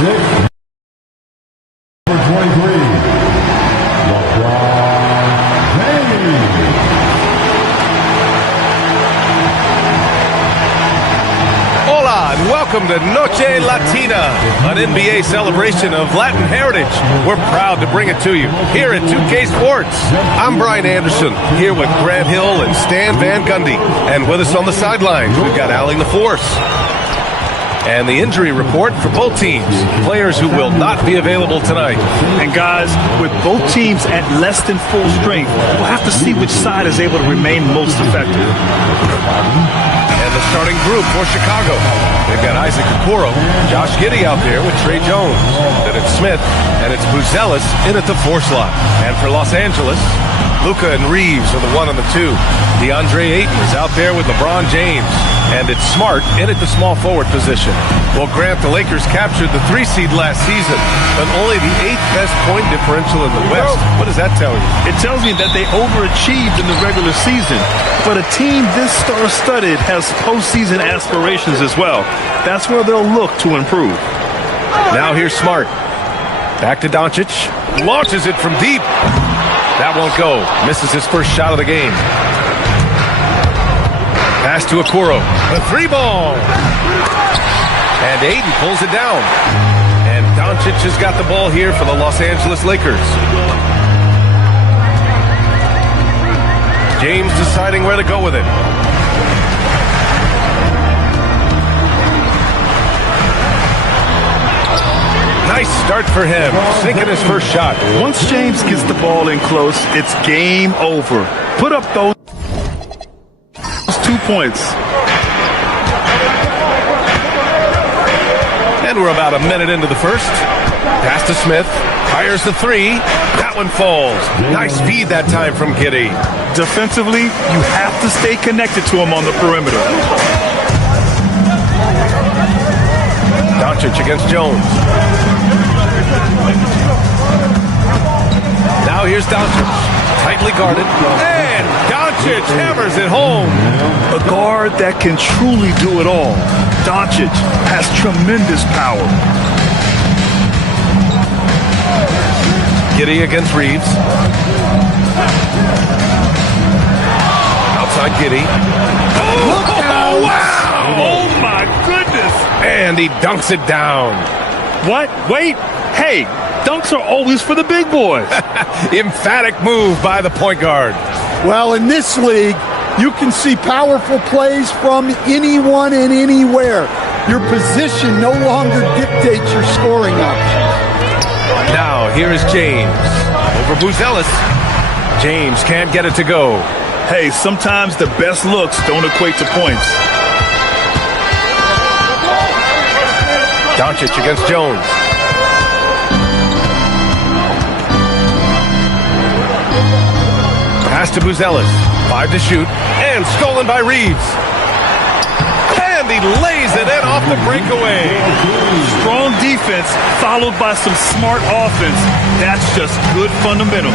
Number 23, LeBron welcome to Noche Latina, an NBA celebration of Latin heritage. We're proud to bring it to you here at 2K Sports. I'm Brian Anderson, here with Grant Hill and Stan Van Gundy. And with us on the sidelines, we've got Allie LaForce. And the injury report for both teams, players who will not be available tonight. And guys, with both teams at less than full strength, we'll have to see which side is able to remain most effective. And the starting group for Chicago, they've got Isaac Okoro, Josh Giddey out there with Trey Jones. Then it's Smith, and it's Buzelis in at the 4 slot. And for Los Angeles, Luka and Reeves are the 1 and the 2. DeAndre Ayton is out there with LeBron James. And it's Smart in at the small forward position. Well, Grant, the Lakers captured the 3 seed last season, but only the 8th best point differential in the West. What does that tell you? It tells me that they overachieved in the regular season, but a team this star-studded has postseason aspirations as well. That's where they'll look to improve. Now here's Smart. Back to Doncic. Launches it from deep. That won't go. Misses his first shot of the game. Pass to Okoro. A 3-ball. And Ayton pulls it down. And Doncic has got the ball here for the Los Angeles Lakers. James deciding where to go with it. Nice start for him, sinking his first shot. Once James gets the ball in close, it's game over. Put up those 2 points. And we're about a minute into the first. Pass to Smith. Fires the 3. That one falls. Nice feed that time from Giddey. Defensively, you have to stay connected to him on the perimeter. Doncic against Jones. Now here's Doncic. Tightly guarded. And Doncic hammers it home. A guard that can truly do it all. Doncic has tremendous power. Giddey against Reeves. Outside Giddey. Oh, wow! Oh, my goodness! And he dunks it down. What? Wait. Hey, dunks are always for the big boys. Emphatic move by the point guard. Well, in this league, you can see powerful plays from anyone and anywhere. Your position no longer dictates your scoring options. Now, here is James. Over Buzelis. James can't get it to go. Hey, sometimes the best looks don't equate to points. Doncic against Jones. Pass to Buzelis. 5 to shoot. And stolen by Reeves. And he lays it in off the breakaway. Strong defense followed by some smart offense. That's just good fundamentals.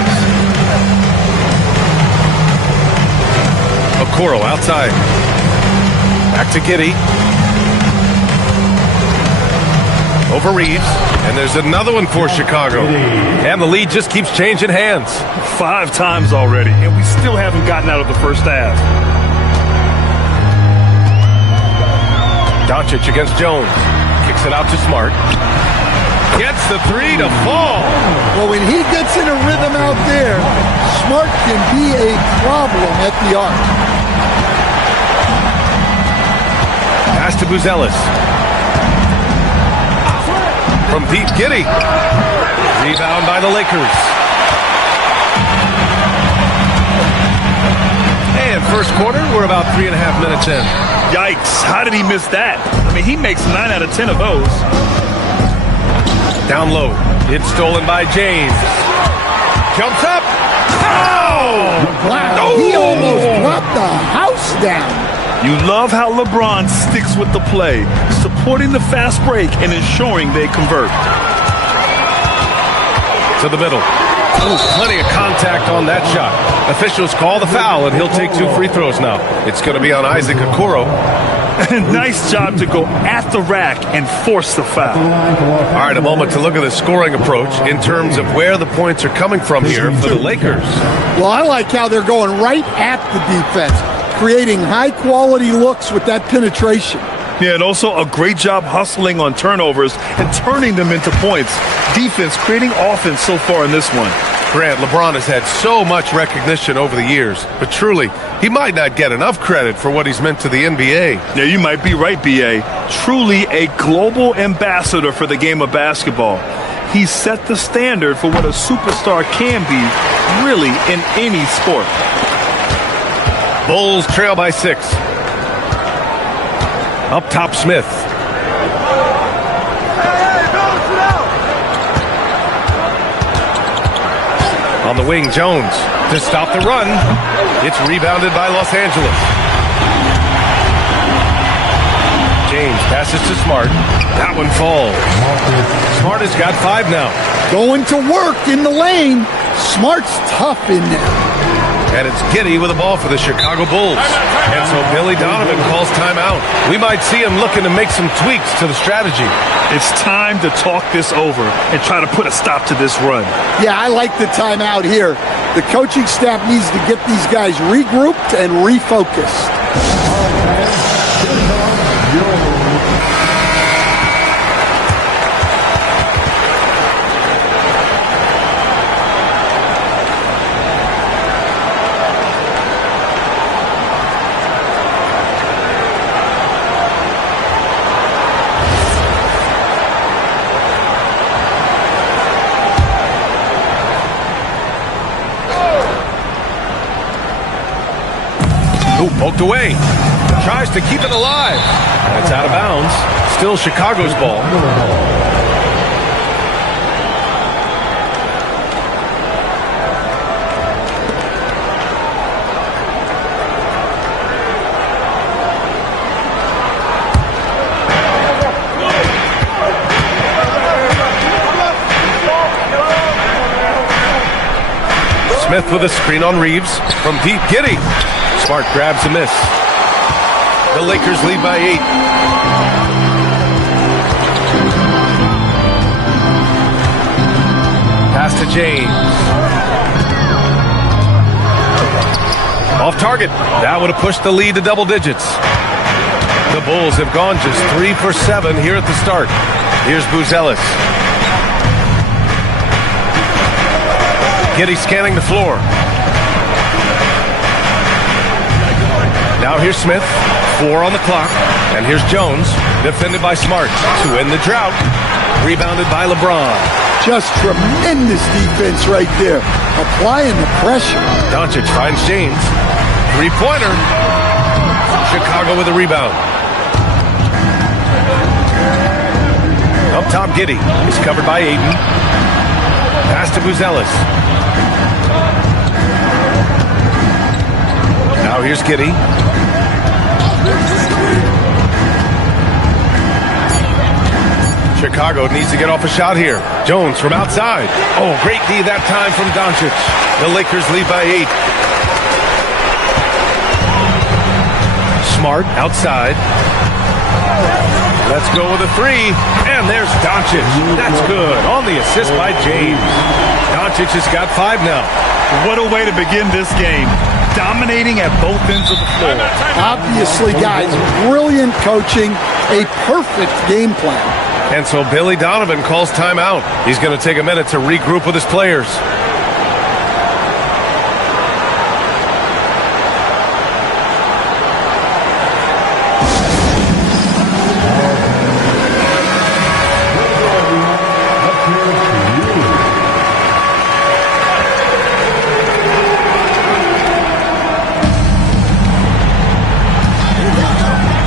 Okoro outside. Back to Giddey. Over Reeves. And there's another one for Chicago. And the lead just keeps changing hands. 5 times already, and we still haven't gotten out of the first half. Doncic against Jones. Kicks it out to Smart. Gets the 3 to fall. Well, when he gets in a rhythm out there, Smart can be a problem at the arc. Pass to Buzelis. From deep, Giddey. Rebound by the Lakers. And first quarter, we're about 3.5 minutes in. Yikes, how did he miss that? I mean, he makes 9 out of 10 of those. Down low. It's stolen by James. Jumps up. Oh! Wow, he almost dropped the house down. You love how LeBron sticks with the play, supporting the fast break and ensuring they convert. To the middle. Ooh, plenty of contact on that shot. Officials call the foul, and he'll take 2 free throws now. It's going to be on Isaac Okoro. Nice job to go at the rack and force the foul. All right, a moment to look at the scoring approach in terms of where the points are coming from here for the Lakers. Well, I like how they're going right at the defense, creating high-quality looks with that penetration. Yeah, and also a great job hustling on turnovers and turning them into points. Defense creating offense so far in this one. Grant, LeBron has had so much recognition over the years, but truly, he might not get enough credit for what he's meant to the NBA. Yeah, you might be right, B.A. Truly a global ambassador for the game of basketball. He set the standard for what a superstar can be, really, in any sport. Bulls trail by 6. Up top, Smith. On the wing, Jones to stop the run. It's rebounded by Los Angeles. James passes to Smart. That one falls. Smart has got 5 now. Going to work in the lane. Smart's tough in there. And it's Giddey with the ball for the Chicago Bulls. And so Billy Donovan calls timeout. We might see him looking to make some tweaks to the strategy. It's time to talk this over and try to put a stop to this run. Yeah, I like the timeout here. The coaching staff needs to get these guys regrouped and refocused. Poked away. Tries to keep it alive. And it's out of bounds. Still Chicago's ball. Smith with a screen on Reeves. From deep, Giddey. Smart grabs a miss. The Lakers lead by 8. Pass to James. Off target. That would have pushed the lead to double digits. The Bulls have gone just 3 for 7 here at the start. Here's Buzelis. Giddey scanning the floor. Now here's Smith, 4 on the clock, and here's Jones, defended by Smart to end the drought, rebounded by LeBron. Just tremendous defense right there, applying the pressure. Doncic finds James, 3-pointer, Chicago with a rebound. Up top, Giddey is covered by Ayton, pass to Buzelis. Now here's Giddey. Chicago needs to get off a shot here. Jones from outside. Oh, great D that time from Doncic. The Lakers lead by 8. Smart outside. Let's go with a 3. And there's Doncic. That's good. On the assist by James. Doncic has got 5 now. What a way to begin this game. Dominating at both ends of the floor. Obviously, guys, brilliant coaching, a perfect game plan. And so Billy Donovan calls timeout. He's going to take a minute to regroup with his players.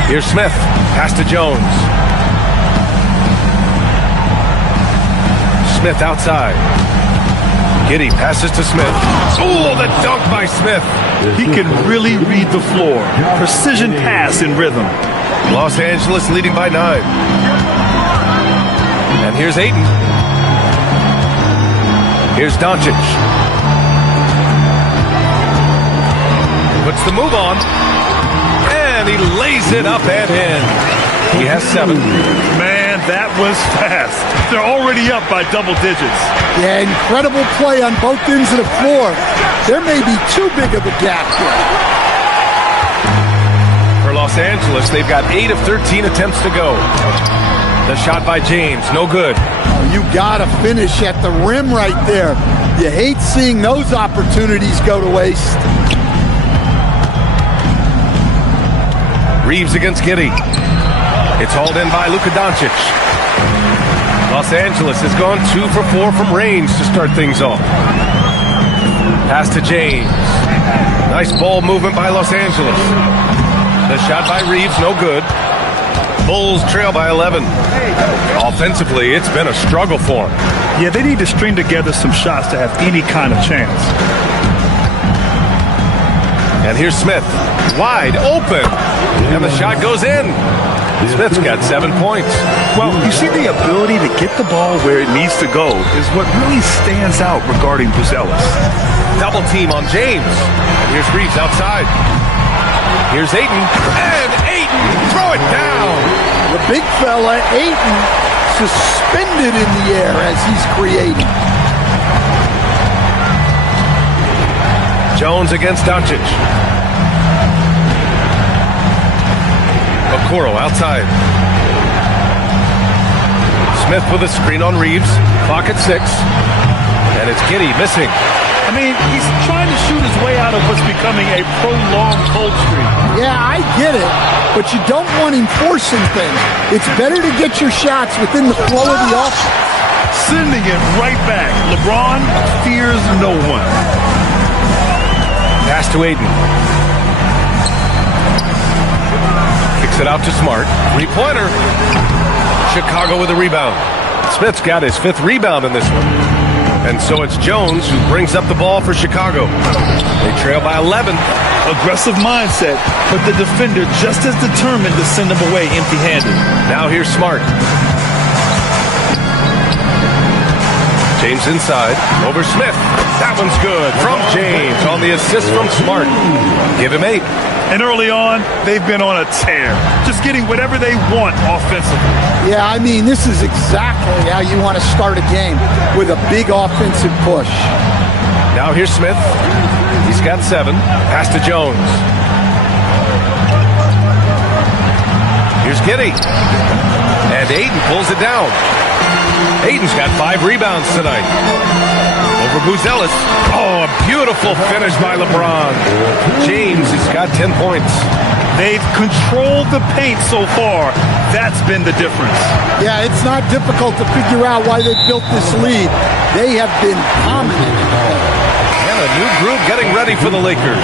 Here's Smith, pass to Jones. Smith outside. Giddey passes to Smith. Oh, the dunk by Smith. He can really read the floor. Precision pass in rhythm. Los Angeles leading by 9. And here's Ayton. Here's Doncic. Puts the move on. And he lays it up and in. He has 7. Man, that was fast. They're already up by double digits. Yeah, incredible play on both ends of the floor. There may be too big of a gap here. For Los Angeles. They've got 8 of 13 attempts to go. The shot by James, no good. Oh, you got to finish at the rim right there. You hate seeing those opportunities go to waste. Reeves against Giddey. It's hauled in by Luka Doncic. Los Angeles has gone 2 for 4 from range to start things off. Pass to James. Nice ball movement by Los Angeles. The shot by Reeves, no good. Bulls trail by 11. Offensively, it's been a struggle for them. Yeah, they need to string together some shots to have any kind of chance. And here's Smith, wide open, and the shot goes in. Smith's got 7 points. Well, you see, the ability to get the ball where it needs to go is what really stands out regarding Buzelis. Double team on James. And here's Reeves outside. Here's Ayton, and Ayton, throw it down. The big fella, Ayton, suspended in the air as he's creating. Jones against Doncic. Okoro outside. Smith with a screen on Reeves. Clock at 6. And it's Giddey missing. I mean, he's trying to shoot his way out of what's becoming a prolonged cold streak. Yeah, I get it, but you don't want him forcing things. It's better to get your shots within the flow of the offense. Sending it right back. LeBron fears no one. Pass to Ayton. Kicks it out to Smart. 3-pointer. Chicago with a rebound. Smith's got his 5th rebound in this one. And so it's Jones who brings up the ball for Chicago. They trail by 11. Aggressive mindset, but the defender just as determined to send them away empty-handed. Now here's Smart. James inside, over Smith. That one's good from James on the assist from Smart. Give him 8. And early on, they've been on a tear, just getting whatever they want offensively. Yeah, I mean, this is exactly how you want to start a game, with a big offensive push. Now here's Smith. He's got 7. Pass to Jones. Here's Giddey. And Ayton pulls it down. Ayton's got 5 rebounds tonight. Over Buzelis. Oh, a beautiful finish by LeBron. James has got 10 points. They've controlled the paint so far. That's been the difference. Yeah, it's not difficult to figure out why they built this lead. They have been dominant. And a new group getting ready for the Lakers.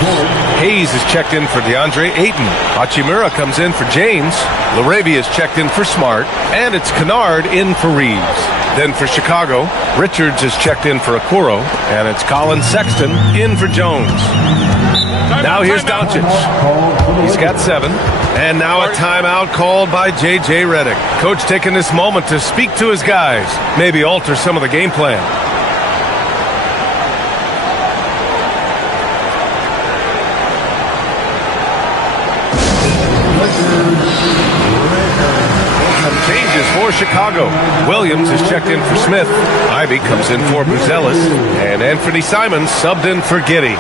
Hayes is checked in for DeAndre Ayton. Hachimura comes in for James. Laravia is checked in for Smart. And it's Kennard in for Reeves. Then for Chicago, Richards is checked in for Okoro. And it's Colin Sexton in for Jones. Now here's Doncic. He's got 7. And now a timeout called by J.J. Redick. Coach taking this moment to speak to his guys. Maybe alter some of the game plan. Changes for Chicago. Williams is checked in for Smith. Ivy comes in for Buzelis. And Anthony Simons subbed in for Giddey.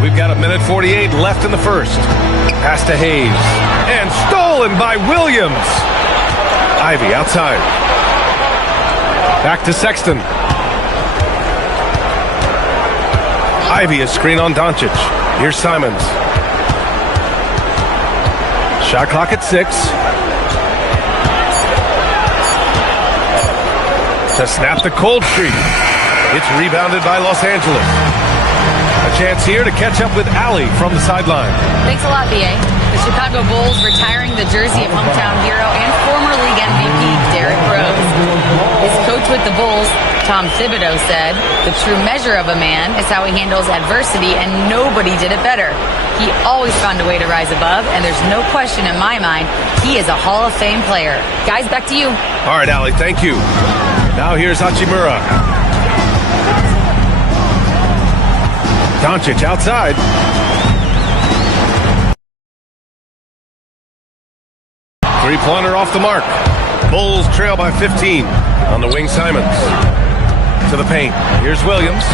We've got 1:48 left in the first. Pass to Hayes. And stolen by Williams. Ivy outside. Back to Sexton. Ivy is screen on Doncic. Here's Simons. Shot clock at 6. To snap the cold streak. It's rebounded by Los Angeles. A chance here to catch up with Allie from the sideline. Thanks a lot, B.A. The Chicago Bulls retiring the jersey of hometown hero and former league MVP Derrick Rose. His coach with the Bulls, Tom Thibodeau, said, "The true measure of a man is how he handles adversity, and nobody did it better. He always found a way to rise above, and there's no question in my mind he is a Hall of Fame player." Guys, back to you. All right, Allie, thank you. Now here's Hachimura. Doncic outside. Three-pointer off the mark. Bulls trail by 15 on the wing. Simons to the paint. Here's Williams.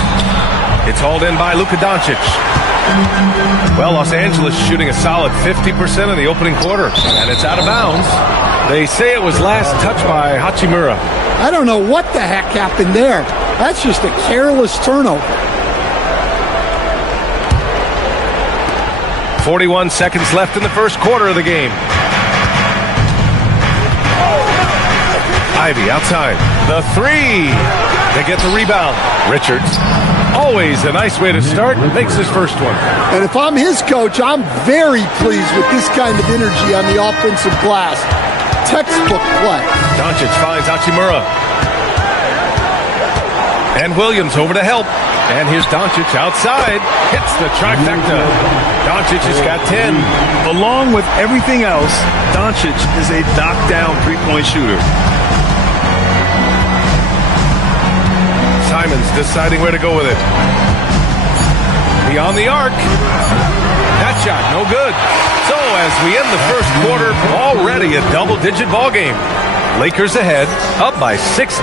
It's hauled in by Luka Doncic. Well, Los Angeles shooting a solid 50% in the opening quarter, and it's out of bounds. They say it was last touched by Hachimura. I don't know what the heck happened there. That's just a careless turnover. 41 seconds left in the first quarter of the game. Ivy outside. The three. They get the rebound. Richards, always a nice way to start, makes his first one. And if I'm his coach, I'm very pleased with this kind of energy on the offensive glass. Textbook play. Doncic finds Hachimura. And Williams over to help. And here's Doncic outside. Hits the trifecta. Doncic has got 10. Along with everything else, Doncic is a knockdown three-point shooter. Simons deciding where to go with it. Beyond the arc. That shot, no good. So as we end the first quarter, already a double-digit ball game. Lakers ahead, up by 6.